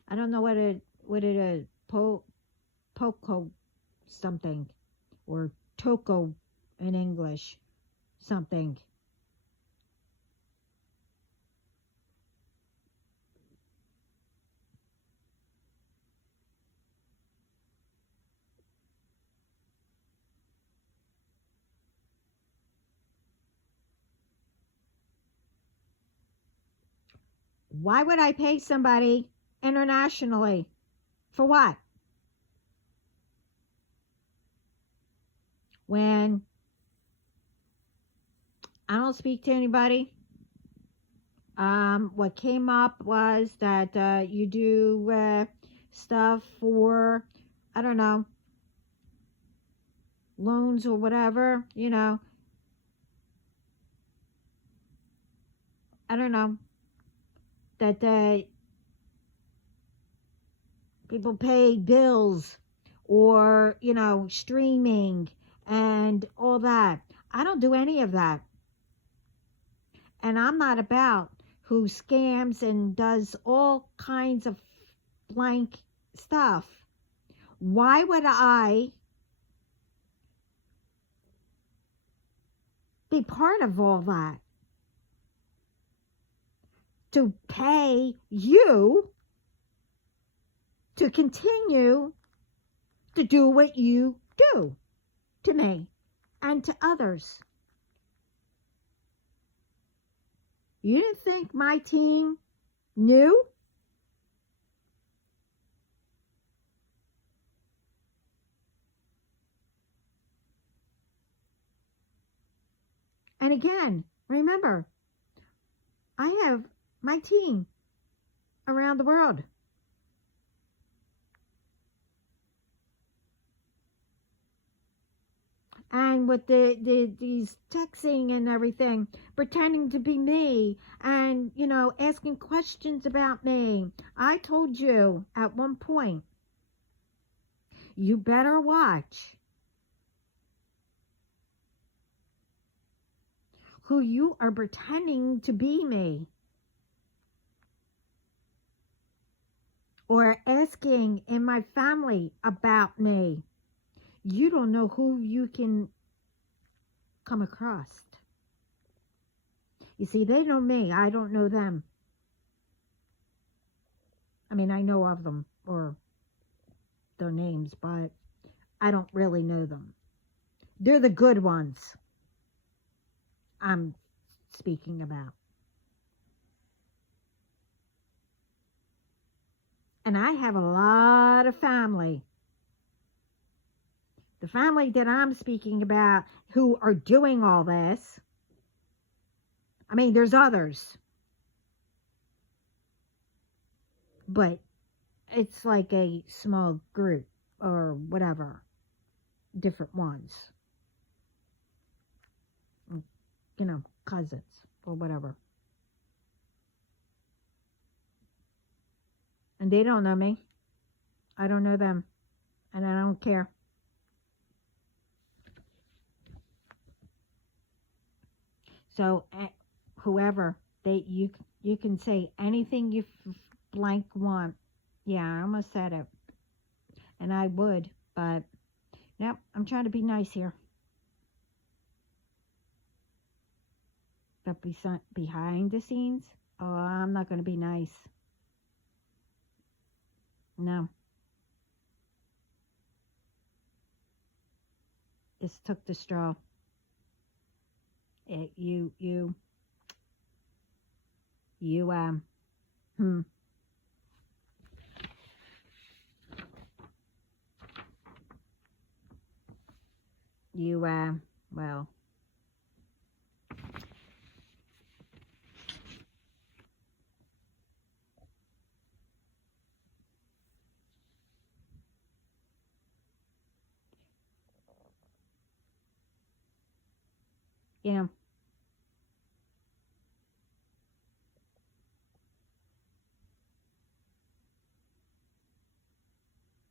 I don't know what it poco something, or toko in English something. Why would I pay somebody internationally? For what? When I don't speak to anybody. What came up was that you do stuff for, I don't know, loans or whatever, I don't know, that people pay bills or, streaming and all that. I don't do any of that. And I'm not about who scams and does all kinds of blank stuff. Why would I be part of all that? To pay you to continue to do what you do to me and to others. You didn't think my team knew? And again, remember, I have my team around the world. And with these texting and everything, pretending to be me and, asking questions about me. I told you at one point, you better watch who you are pretending to be me, or asking in my family about me. You don't know who you can come across. You see, they know me. I don't know them. I mean, I know of them or their names, but I don't really know them. They're the good ones I'm speaking about. And I have a lot of family. The family that I'm speaking about who are doing all this. I mean, there's others. But it's like a small group or whatever. Different ones. Cousins or whatever. And they don't know me. I don't know them. And I don't care. So whoever, you can say anything you blank want. Yeah, I almost said it. And I would, but nope, I'm trying to be nice here. But behind the scenes, oh, I'm not going to be nice. No. This took the straw. You, well, you know,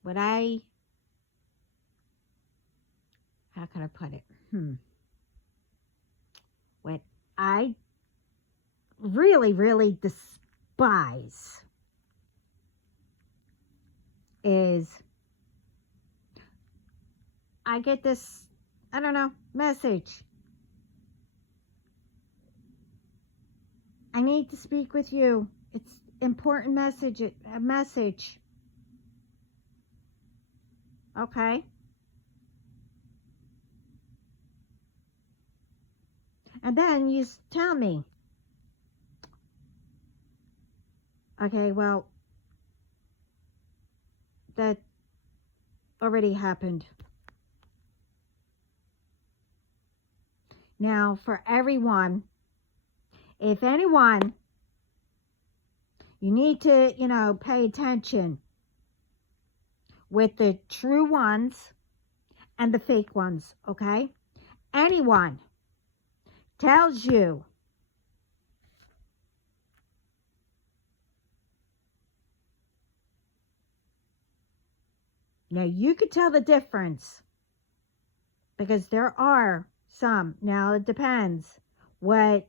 what how can I put it? What I really, really despise is I get this, I don't know, message. I need to speak with you. It's important message, a message. Okay. And then you tell me, okay, well, that already happened. Now, for everyone, if anyone, you need to, pay attention with the true ones and the fake ones, okay? Anyone tells you now you could tell the difference because there are some. Now it depends what,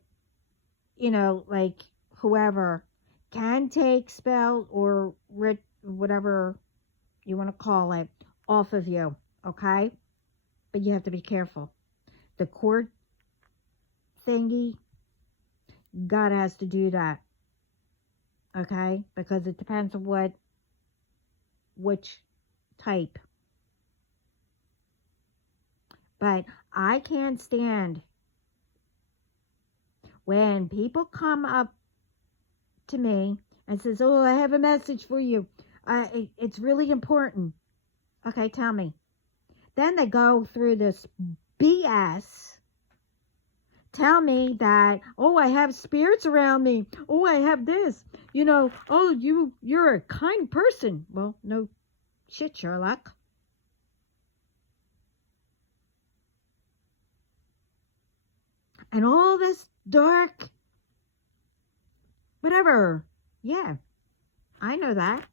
like whoever can take spell or whatever you want to call it off of you, okay? But you have to be careful. The court thingy, God has to do that, okay? Because it depends on which type. But I can't stand when people come up to me and says, oh, I have a message for you. It's really important. Okay, tell me. Then they go through this BS. Tell me that, oh, I have spirits around me. Oh, I have this. Oh, you're a kind person. Well, no shit, Sherlock. And all this dark, whatever. Yeah, I know that.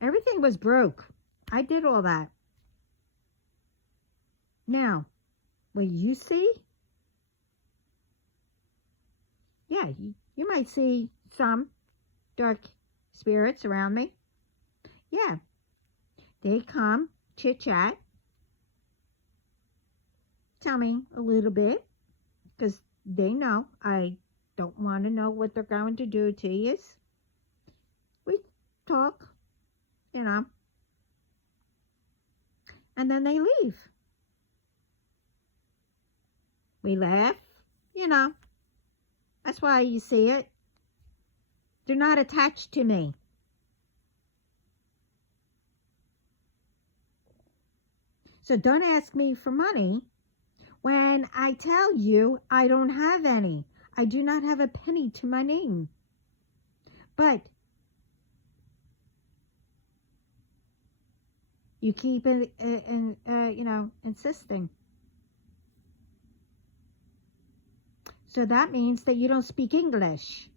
Everything was broke. I did all that. Now, what you see? Yeah, you might see some dark spirits around me. Yeah, they come, chit-chat, tell me a little bit, because they know I don't want to know what they're going to do to you. We talk, and then they leave. We laugh, that's why you see it. They're not attached to me. So don't ask me for money when I tell you I don't have any. I do not have a penny to my name. But you keep insisting. So that means that you don't speak English.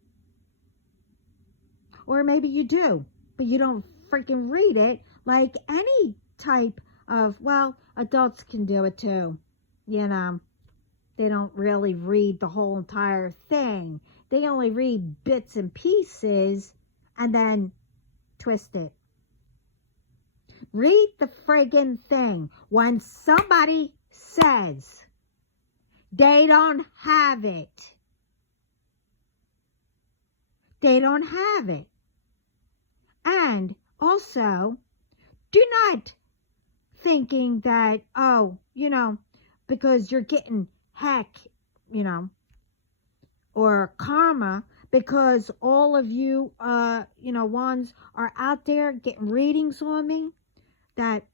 Or maybe you do, but you don't freaking read it like any type of, well, adults can do it too. They don't really read the whole entire thing. They only read bits and pieces and then twist it. Read the friggin' thing. When somebody says they don't have it, they don't have it. And also, do not thinking that, oh, because you're getting heck, or karma, because all of you, ones are out there getting readings on me, that,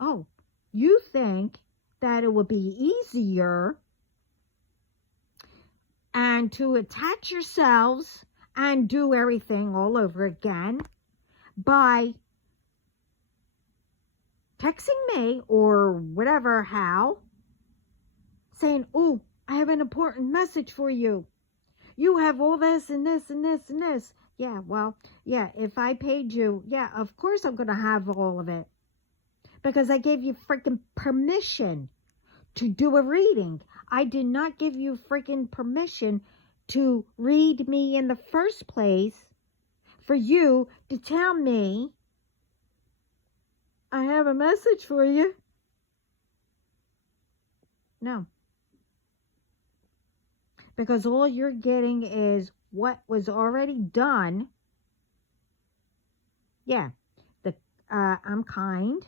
oh, you think that it would be easier and to attach yourselves and do everything all over again by texting me or whatever, how, saying, oh, I have an important message for you. You have all this and this and this and this. Yeah, well, yeah, if I paid you, yeah, of course I'm going to have all of it. Because I gave you freaking permission to do a reading. I did not give you freaking permission to read me in the first place for you to tell me I have a message for you. No. Because all you're getting is what was already done. Yeah. I'm kind.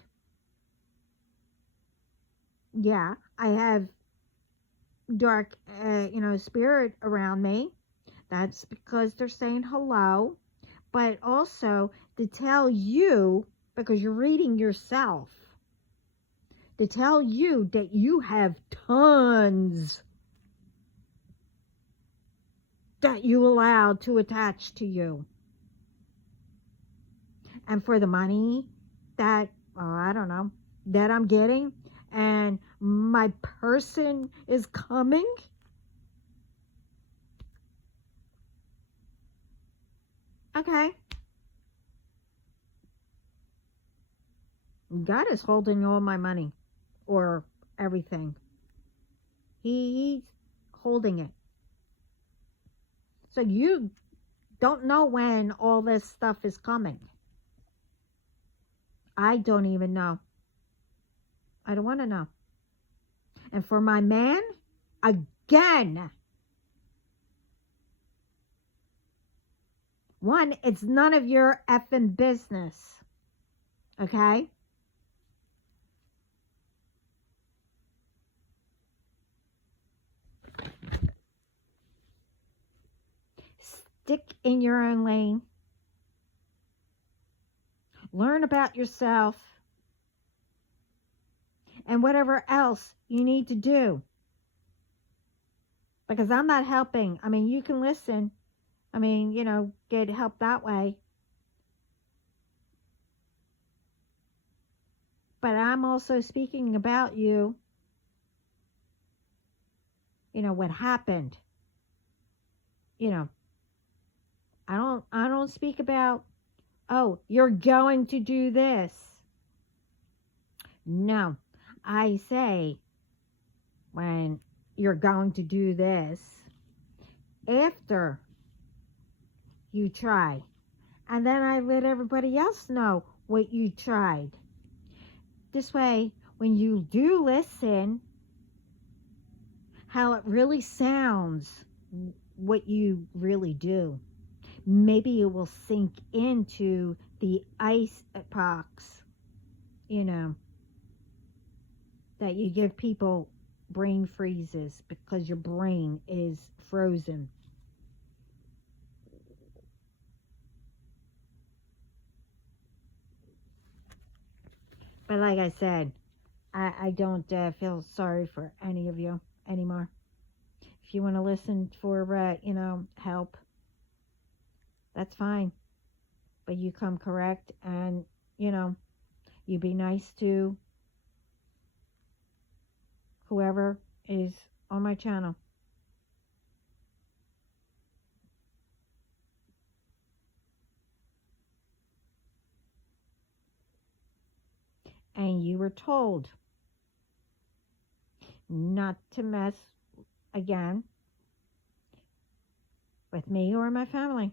Yeah. I have dark, spirit around me. That's because they're saying hello. But also to tell you, because you're reading yourself, to tell you that you have tons that you allowed to attach to you. And for the money that, I don't know, that I'm getting, and my person is coming, okay, God is holding all my money or everything. He's holding it. So you don't know when all this stuff is coming. I don't even know. I don't want to know. And for my man, again, one, it's none of your effing business. Okay? Stick in your own lane. Learn about yourself. And whatever else you need to do. Because I'm not helping. I mean, you can listen. I mean, get help that way. But I'm also speaking about you. What happened. I don't speak about, oh, you're going to do this. No. I say, when you're going to do this, after you try. And then I let everybody else know what you tried. This way, when you do listen, how it really sounds, what you really do. Maybe it will sink into the ice box, that you give people brain freezes because your brain is frozen. But like I said, I don't feel sorry for any of you anymore. If you want to listen for, help, that's fine. But you come correct and, you be nice to whoever is on my channel. And you were told not to mess again with me or my family.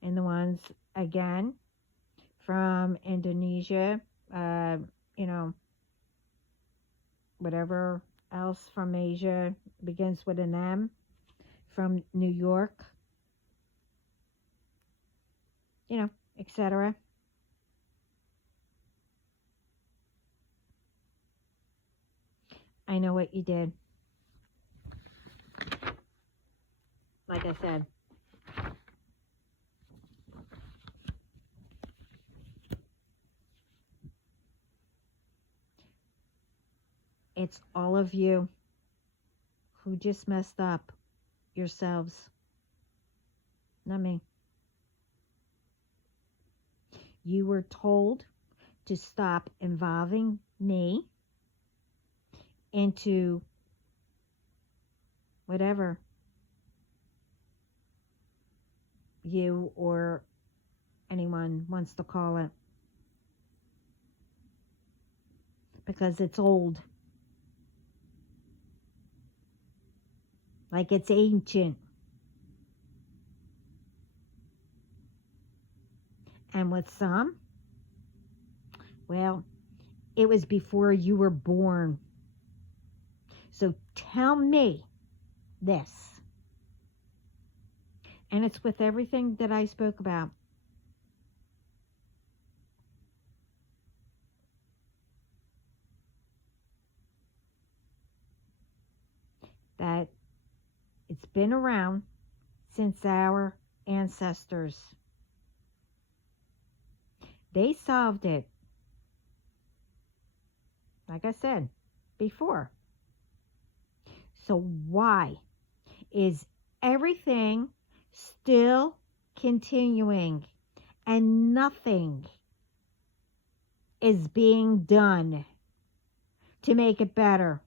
And the ones, again, from Indonesia, whatever else from Asia begins with an M, from New York, etc. I know what you did. Like I said. It's all of you who just messed up yourselves. Not me. You were told to stop involving me into whatever you or anyone wants to call it, because it's old, like it's ancient. And with some, well, it was before you were born. So tell me this, and it's with everything that I spoke about. That it's been around since our ancestors. They solved it, like I said before. So why is everything still continuing and nothing is being done to make it better?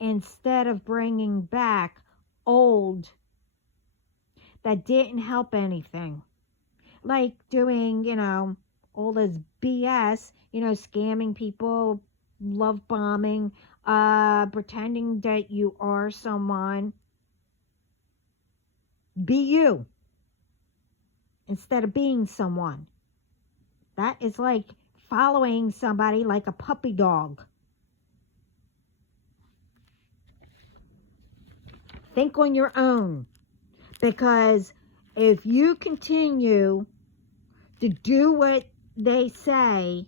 Instead of bringing back old that didn't help anything, like doing, all this BS, scamming people, love bombing, pretending that you are someone. Be you instead of being someone. That is like following somebody like a puppy dog. Think on your own, because if you continue to do what they say,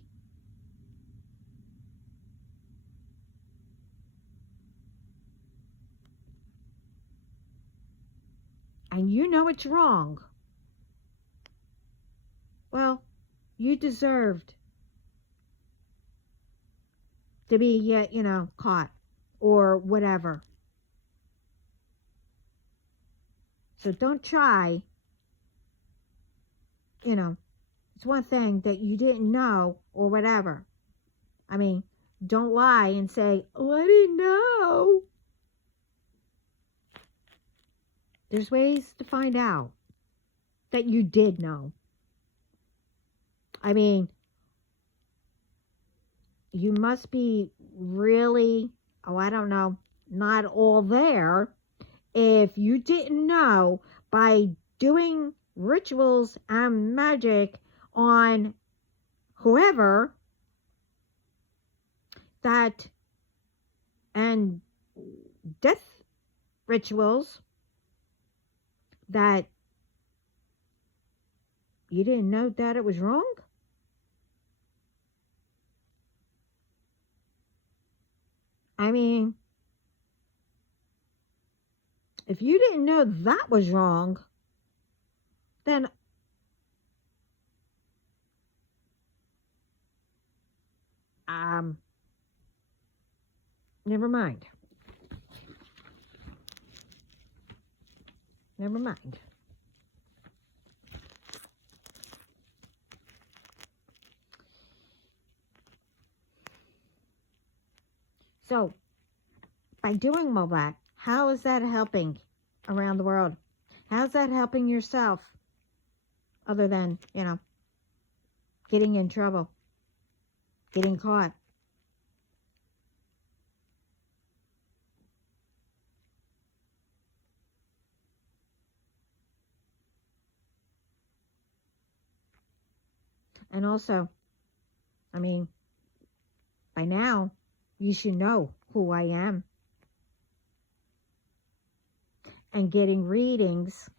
and you know it's wrong, well, you deserved to be, caught or whatever. So don't try, it's one thing that you didn't know or whatever. I mean, don't lie and say, oh, I didn't know. There's ways to find out that you did know. I mean, you must be really, I don't know, not all there if you didn't know by doing rituals and magic on whoever that, and death rituals, that you didn't know that it was wrong. I mean, if you didn't know that was wrong, then never mind. Never mind. So, by doing all that, how is that helping around the world? How's that helping yourself? Other than, getting in trouble, getting caught. And also, I mean, by now, you should know who I am. And getting readings,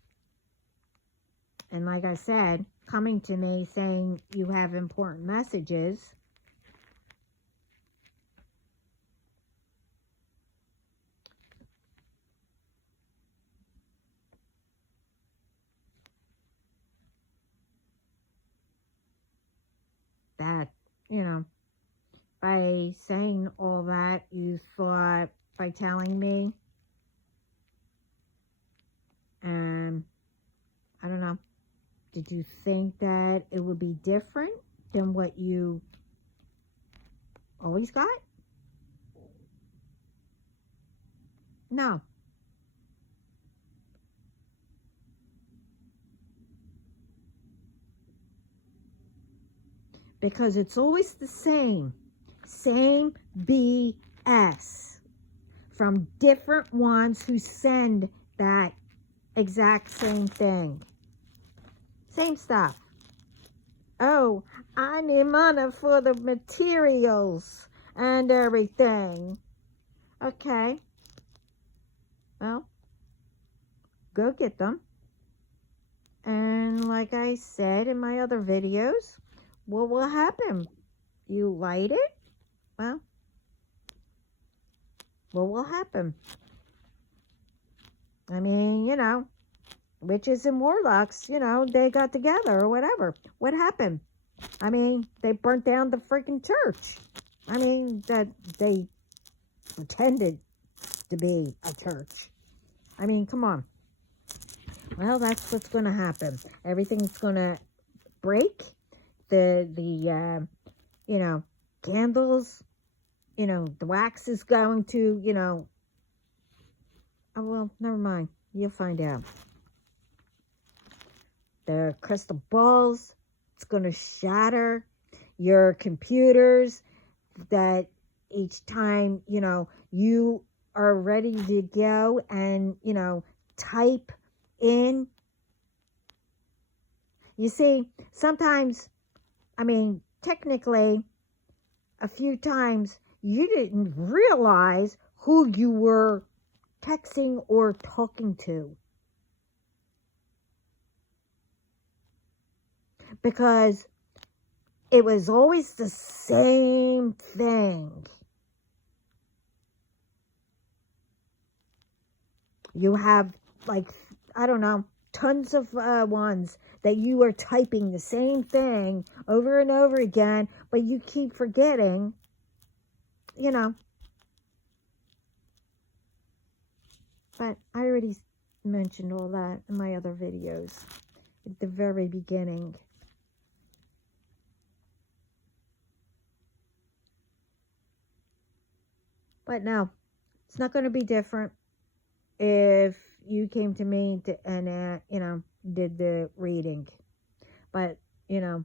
and like I said, coming to me saying you have important messages. That, by saying all that, you thought by telling me, I don't know, Did you think that it would be different than what you always got? No. Because it's always the same BS from different ones who send that exact same thing. Same stuff. Oh, I need money for the materials and everything. Okay. Well, go get them. And like I said in my other videos, what will happen? You light it? Well, what will happen? I mean, you know, witches and warlocks, you know, they got together or whatever. What happened? I mean, they burnt down the freaking church. I mean, that they pretended to be a church. I mean, come on. Well, that's what's going to happen. Everything's going to break. The you know, candles, you know, the wax is going to, you know, oh, well, never mind. You'll find out. The crystal balls, it's going to shatter your computers that each time, you know, you are ready to go and, you know, type in. You see, sometimes, I mean, technically, a few times you didn't realize who you were texting or talking to. Because it was always the same thing. You have, like, I don't know, tons of ones that you are typing the same thing over and over again, but you keep forgetting, you know. But I already mentioned all that in my other videos at the very beginning. But no, it's not going to be different if you came to me and, you know, did the reading. But, you know,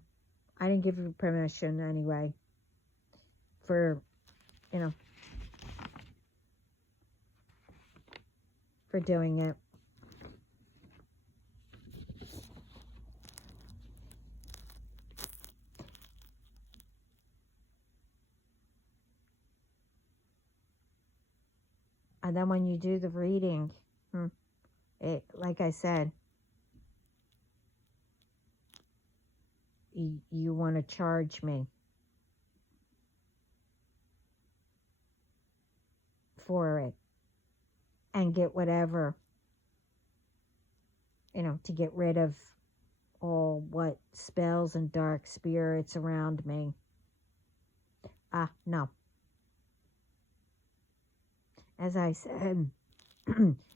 I didn't give you permission anyway for, you know, for doing it. And then when you do the reading, like I said, you want to charge me for it and get whatever, you know, to get rid of all what spells and dark spirits around me. No. As I said,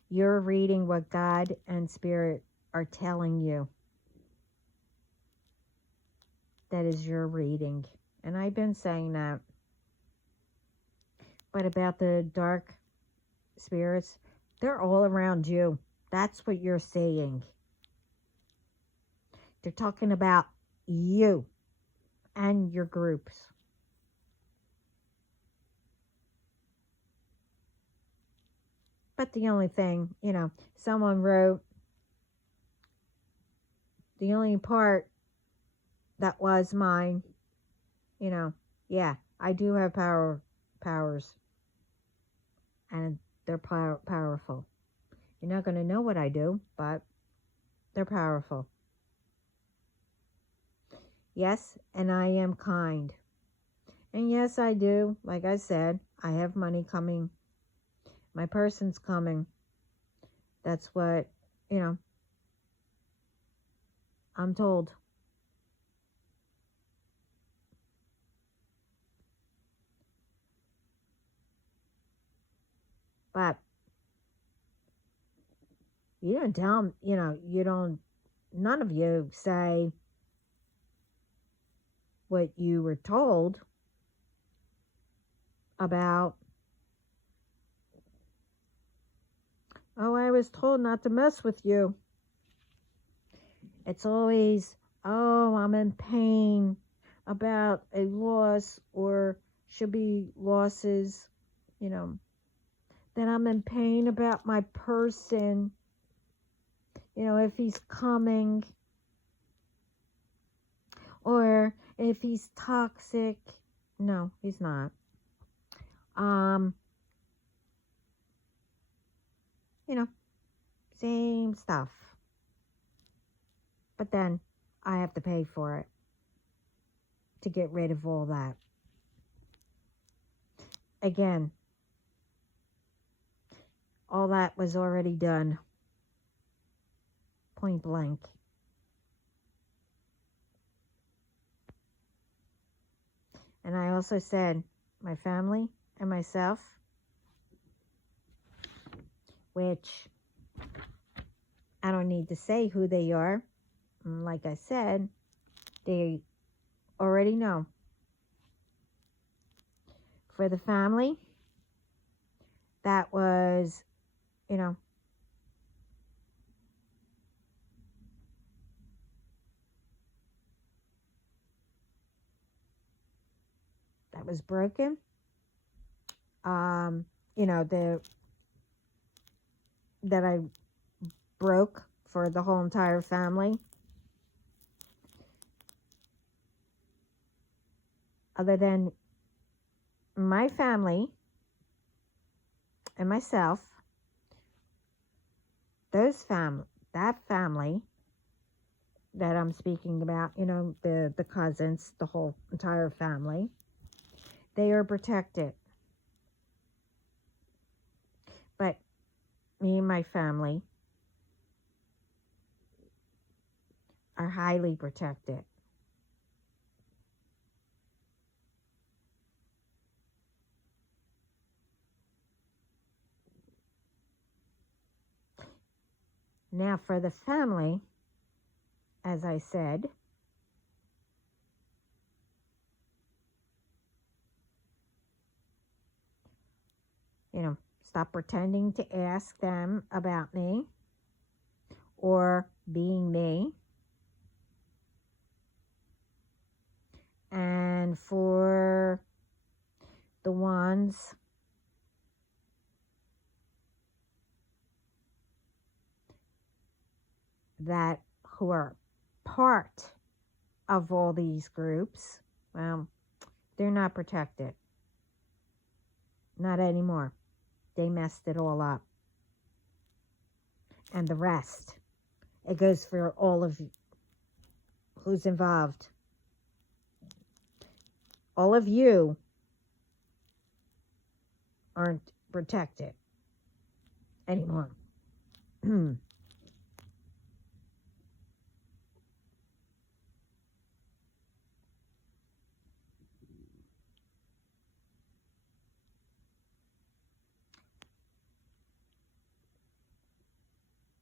you're reading what God and Spirit are telling you. That is your reading. And I've been saying that. But about the dark spirits, they're all around you. That's what you're seeing. They're talking about you and your groups. But the only thing, you know, someone wrote, the only part that was mine, you know, yeah, I do have powers. And they're powerful. You're not going to know what I do, but they're powerful. Yes, and I am kind. And yes, I do. Like I said, I have money coming. My person's coming. That's what, you know, I'm told. But you don't tell them, you know, you don't none of you say what you were told about, oh, I was told not to mess with you. It's always, oh, I'm in pain about a loss, or should be losses, that I'm in pain about my person, if he's coming, or if he's toxic. No, he's not. Same stuff. But then I have to pay for it to get rid of all that. Again, all that was already done. Point blank. And I also said my family and myself, which I don't need to say who they are. Like I said, they already know. For the family, that was, that was broken. That I broke for the whole entire family. Other than my family and myself, that family that I'm speaking about, the cousins, the whole entire family, they are protected. But me and my family are highly protected. Now for the family, as I said, stop pretending to ask them about me or being me. And for the ones who are part of all these groups, well, they're not protected. Not anymore. They messed it all up. And the rest, it goes for all of who's involved. All of you aren't protected anymore.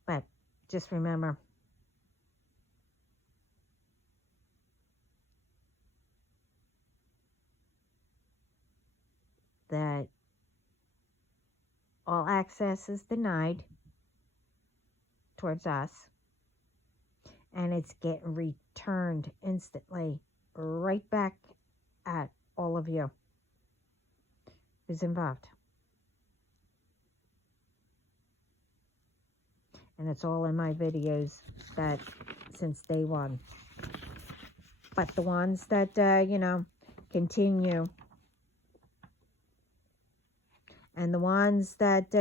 But just remember, that all access is denied towards us, and it's getting returned instantly right back at all of you who's involved. And it's all in my videos that since day one. But the ones that, continue, and the ones that,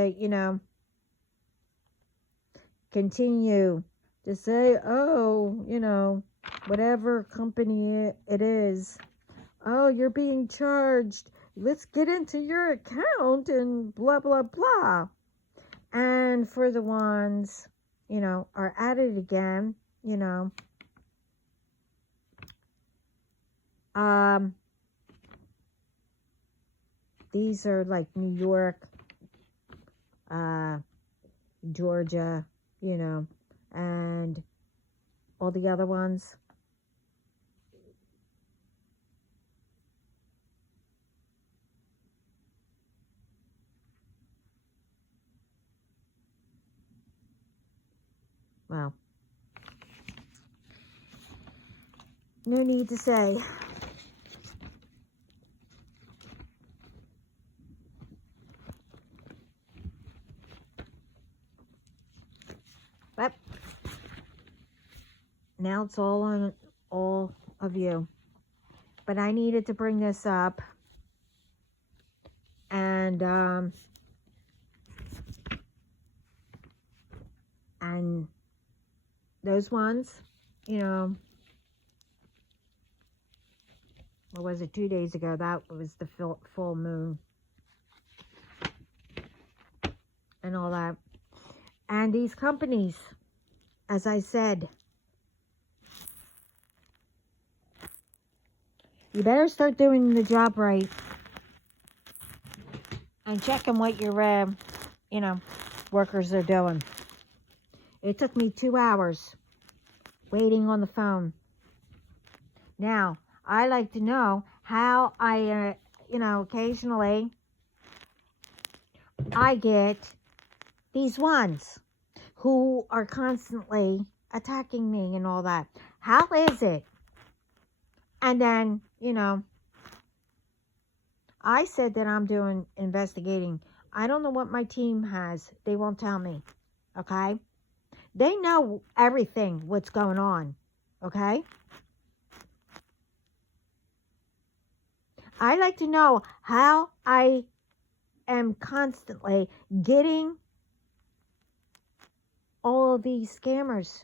continue to say, oh, whatever company it is, oh, you're being charged, let's get into your account and blah, blah, blah. And for the ones, are at it again, these are like New York, Georgia, and all the other ones. Well, no need to say. But now it's all on all of you. But I needed to bring this up. And those ones, you know, what was it, 2 days ago? That was the full moon and all that. And these companies, as I said, you better start doing the job right and checking what your, you know, workers are doing. It took me 2 hours waiting on the phone. Now, I like to know how I, you know, occasionally I get these ones who are constantly attacking me and all that. How is it? And then, you know, I said that I'm doing investigating. I don't know what my team has. They won't tell me. Okay? They know everything, what's going on. Okay? I like to know how I am constantly getting all of these scammers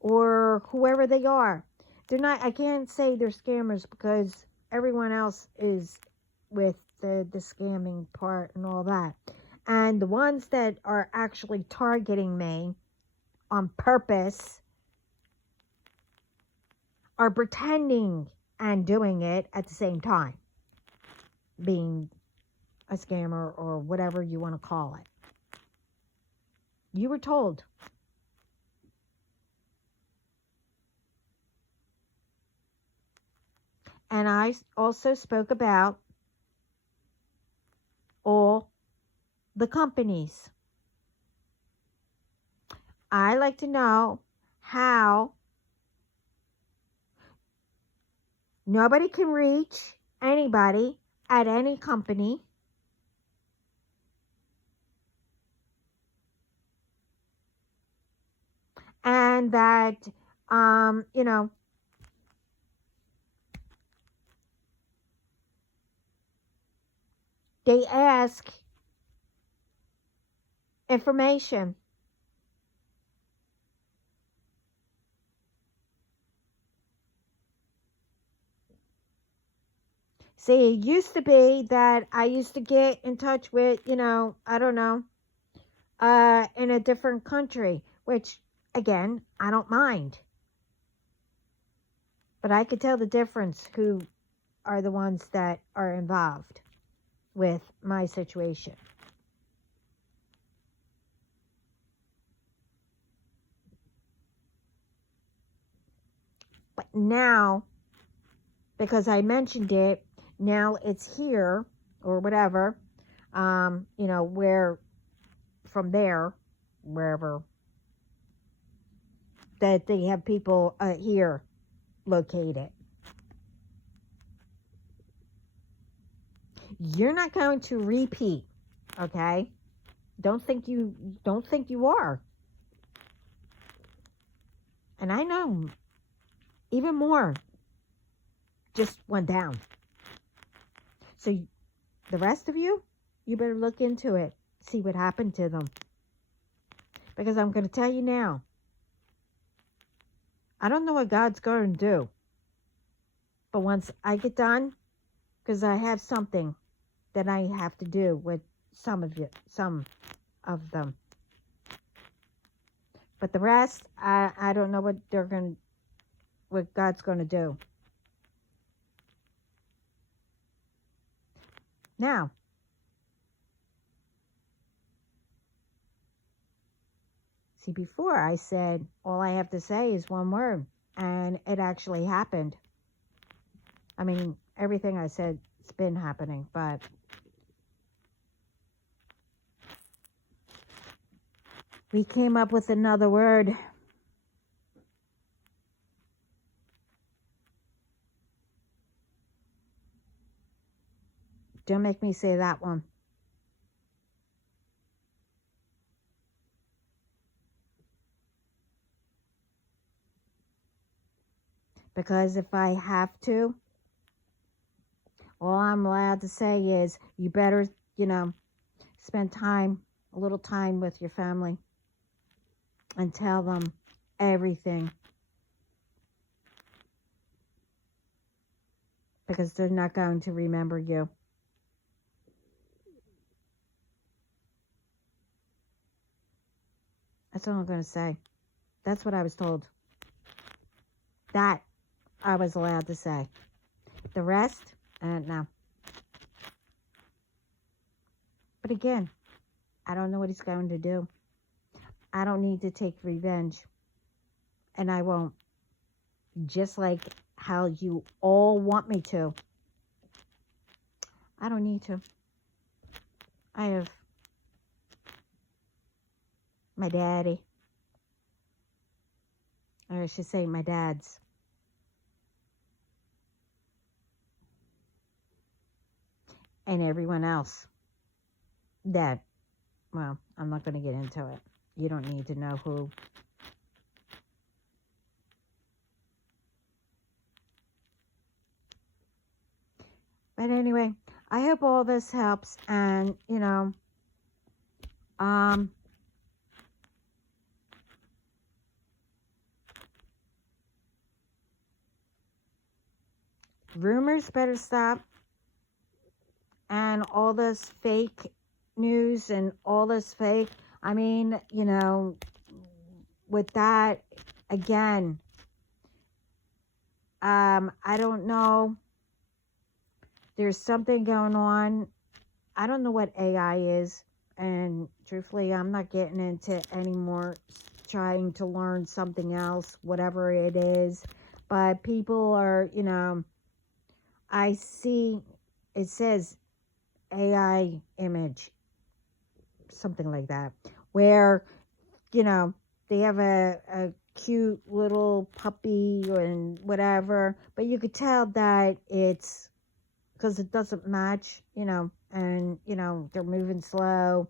or whoever they are. They're not, I can't say they're scammers because everyone else is with the scamming part and all that. And the ones that are actually targeting me on purpose are pretending and doing it at the same time, being a scammer or whatever you want to call it. You were told. And I also spoke about all the companies. I like to know how nobody can reach anybody at any company. And that, you know, they ask information. See, it used to be that I used to get in touch with, you know, I don't know, in a different country, which, again, I don't mind. But I could tell the difference who are the ones that are involved with my situation. But now, because I mentioned it, now it's here or whatever, you know, where from there, wherever, that they have people here located. You're not going to repeat, okay? Don't think you are. And I know even more just went down. So the rest of you, you better look into it, see what happened to them. Because I'm going to tell you now, I don't know what God's going to do. But once I get done, because I have something that I have to do with some of them. But the rest, I don't know what God's going to do. Now, See, before I said all I have to say is one word, and it actually happened. I mean, everything I said, it's been happening, but we came up with another word. Don't make me say that one. Because if I have to, all I'm allowed to say is you better, spend a little time with your family and tell them everything. Because they're not going to remember you. That's all I'm going to say. That's what I was told. That I was allowed to say. The rest, no. But again, I don't know what he's going to do. I don't need to take revenge. And I won't. Just like how you all want me to. I don't need to. I have my daddy. Or I should say my dad's. And everyone else that, well, I'm not going to get into it. You don't need to know who. But anyway, I hope all this helps. And, rumors better stop. And all this fake news and all this fake, I mean, with that, again, I don't know. There's something going on. I don't know what AI is. And truthfully, I'm not getting into any more trying to learn something else, whatever it is. But people are, I see, it says AI image, something like that, where, they have a cute little puppy and whatever, but you could tell that it's because it doesn't match, and, they're moving slow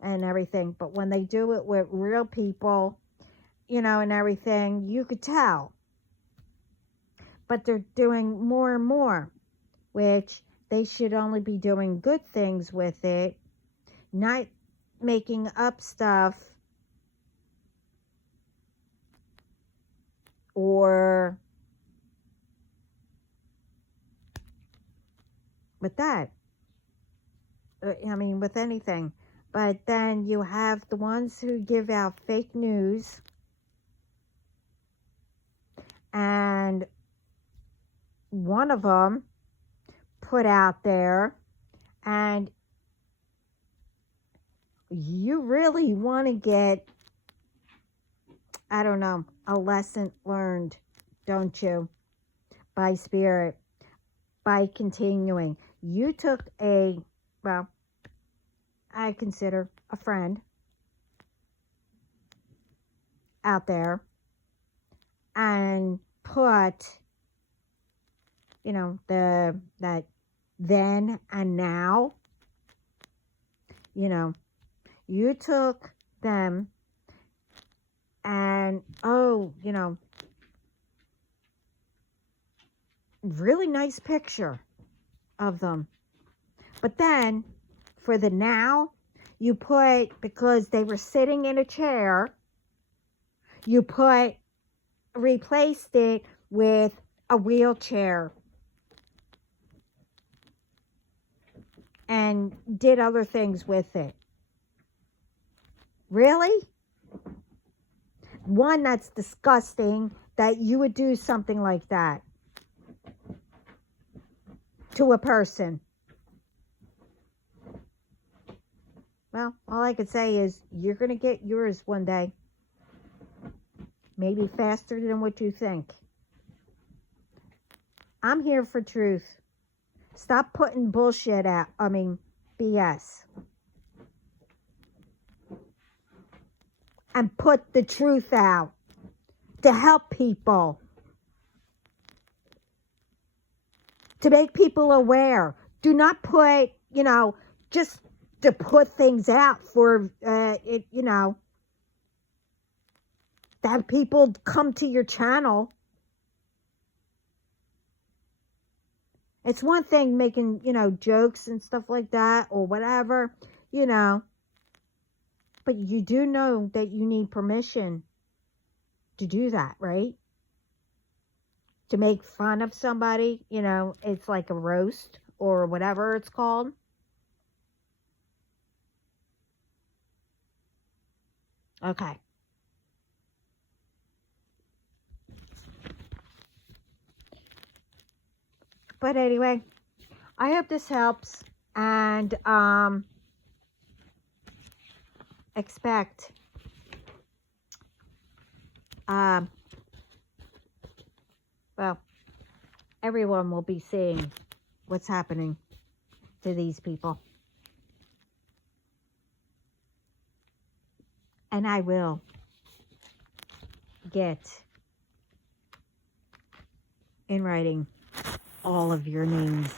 and everything. But when they do it with real people, and everything, you could tell. But they're doing more and more, which they should only be doing good things with it, not making up stuff or with that. I mean, with anything. But then you have the ones who give out fake news. And one of them put out there, and you really want to get, I don't know, a lesson learned, don't you? By spirit, by continuing. You took well, I consider a friend out there and put, that then and now, you took them and, really nice picture of them. But then for the now, you put, because they were sitting in a chair, you replaced it with a wheelchair and did other things with it. Really? One, that's disgusting that you would do something like that to a person. Well, all I could say is you're going to get yours one day. maybe faster than what you think. I'm here for truth. Stop putting bullshit out. BS. And put the truth out to help people. To make people aware. Do not put, just to put things out for, that people come to your channel. It's one thing making, jokes and stuff like that or whatever, But you do know that you need permission to do that, right? To make fun of somebody, it's like a roast or whatever it's called. Okay. But anyway, I hope this helps, and expect well, everyone will be seeing what's happening to these people. And I will get in writing all of your names.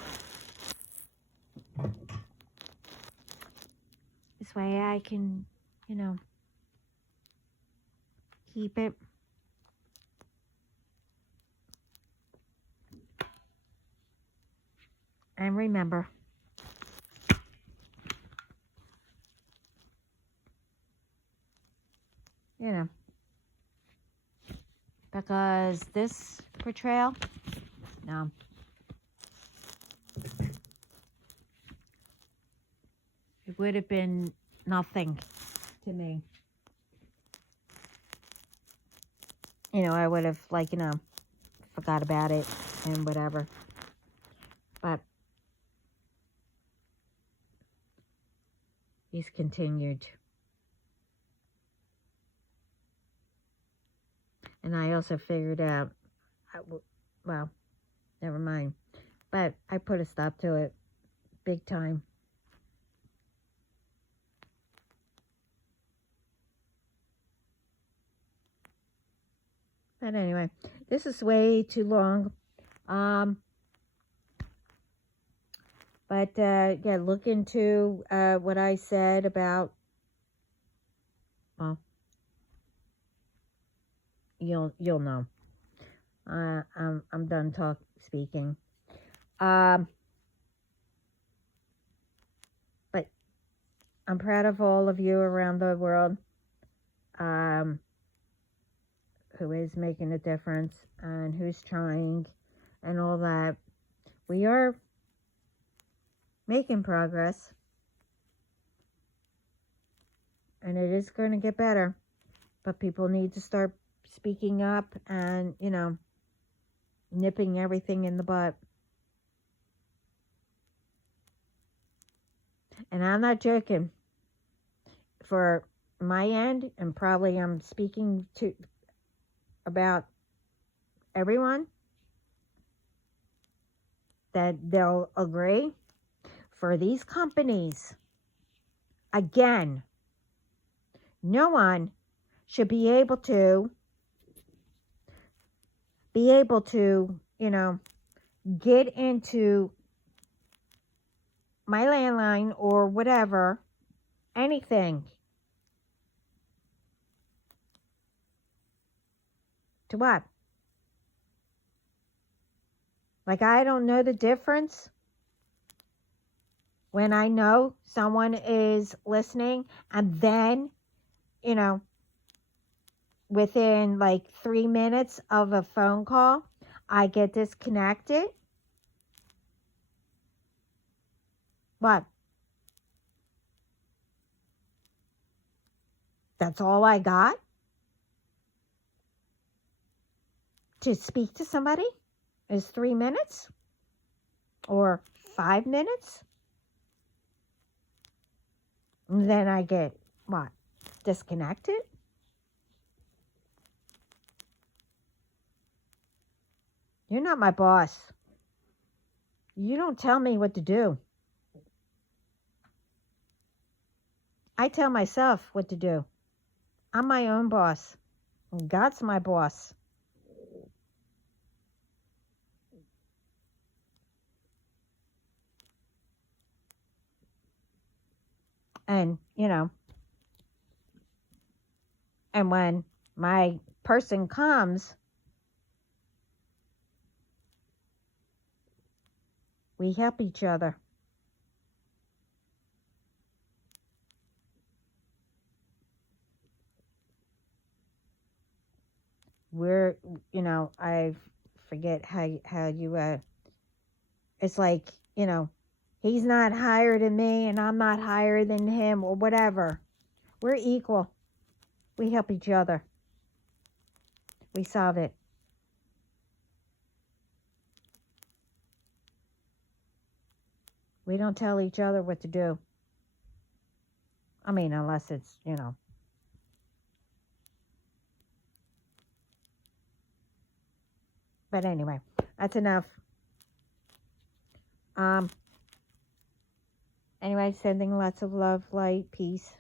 This way I can, keep it. And remember, because this portrayal, no. It would have been nothing to me. I would have, forgot about it and whatever. But he's continued. And I also figured out, well, never mind. But I put a stop to it big time. But anyway, this is way too long. But yeah, look into what I said about, well, you'll know. I'm done speaking. But I'm proud of all of you around the world who is making a difference and who's trying and all that. We are making progress, and it is going to get better, but people need to start speaking up and, nipping everything in the butt. And I'm not joking. For my end, and probably I'm speaking about everyone, that they'll agree. For these companies, again, no one should be able to, get into my landline or whatever, anything. To what? Like, I don't know the difference when I know someone is listening, and then, within like 3 minutes of a phone call, I get disconnected. What? That's all I got to speak to somebody is 3 minutes or 5 minutes. And then I get, what, disconnected? You're not my boss. You don't tell me what to do. I tell myself what to do. I'm my own boss. God's my boss. And, and when my person comes, we help each other. We're, I forget how you, it's like, he's not higher than me and I'm not higher than him or whatever. We're equal. We help each other. We solve it. We don't tell each other what to do. I mean, unless it's, But anyway, that's enough. Anyway, sending lots of love, light, peace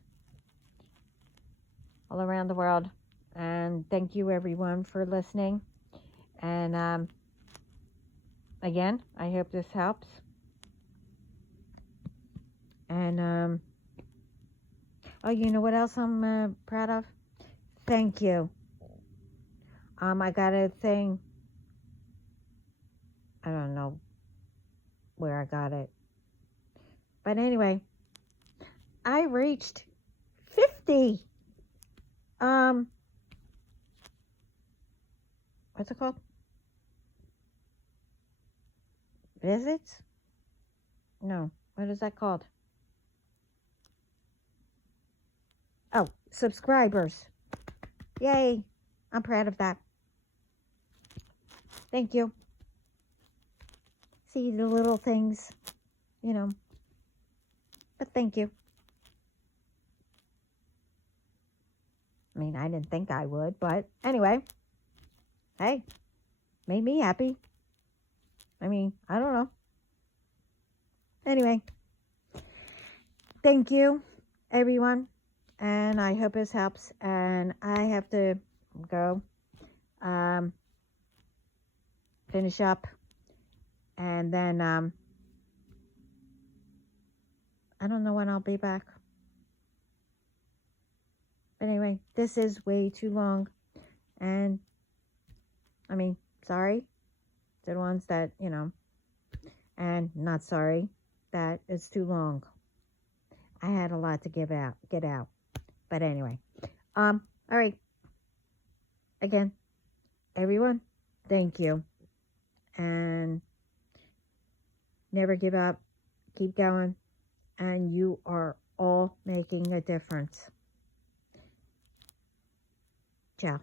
all around the world. And thank you everyone for listening. And again, I hope this helps. And oh, you know what else I'm proud of? Thank you. I got a thing. I don't know where I got it. But anyway, I reached 50. What's it called? Visits? No. What is that called? Oh, subscribers. Yay. I'm proud of that. Thank you. See the little things, But thank you. I mean, I didn't think I would, but anyway. Hey, made me happy. I mean, I don't know. Anyway. Thank you, everyone. And I hope this helps. And I have to go finish up. And then I don't know when I'll be back. But anyway, this is way too long. And I mean, sorry to the ones that, and not sorry that it's too long. I had a lot to get out. But anyway, all right. Again, everyone, thank you. And never give up. Keep going. And you are all making a difference. Ciao.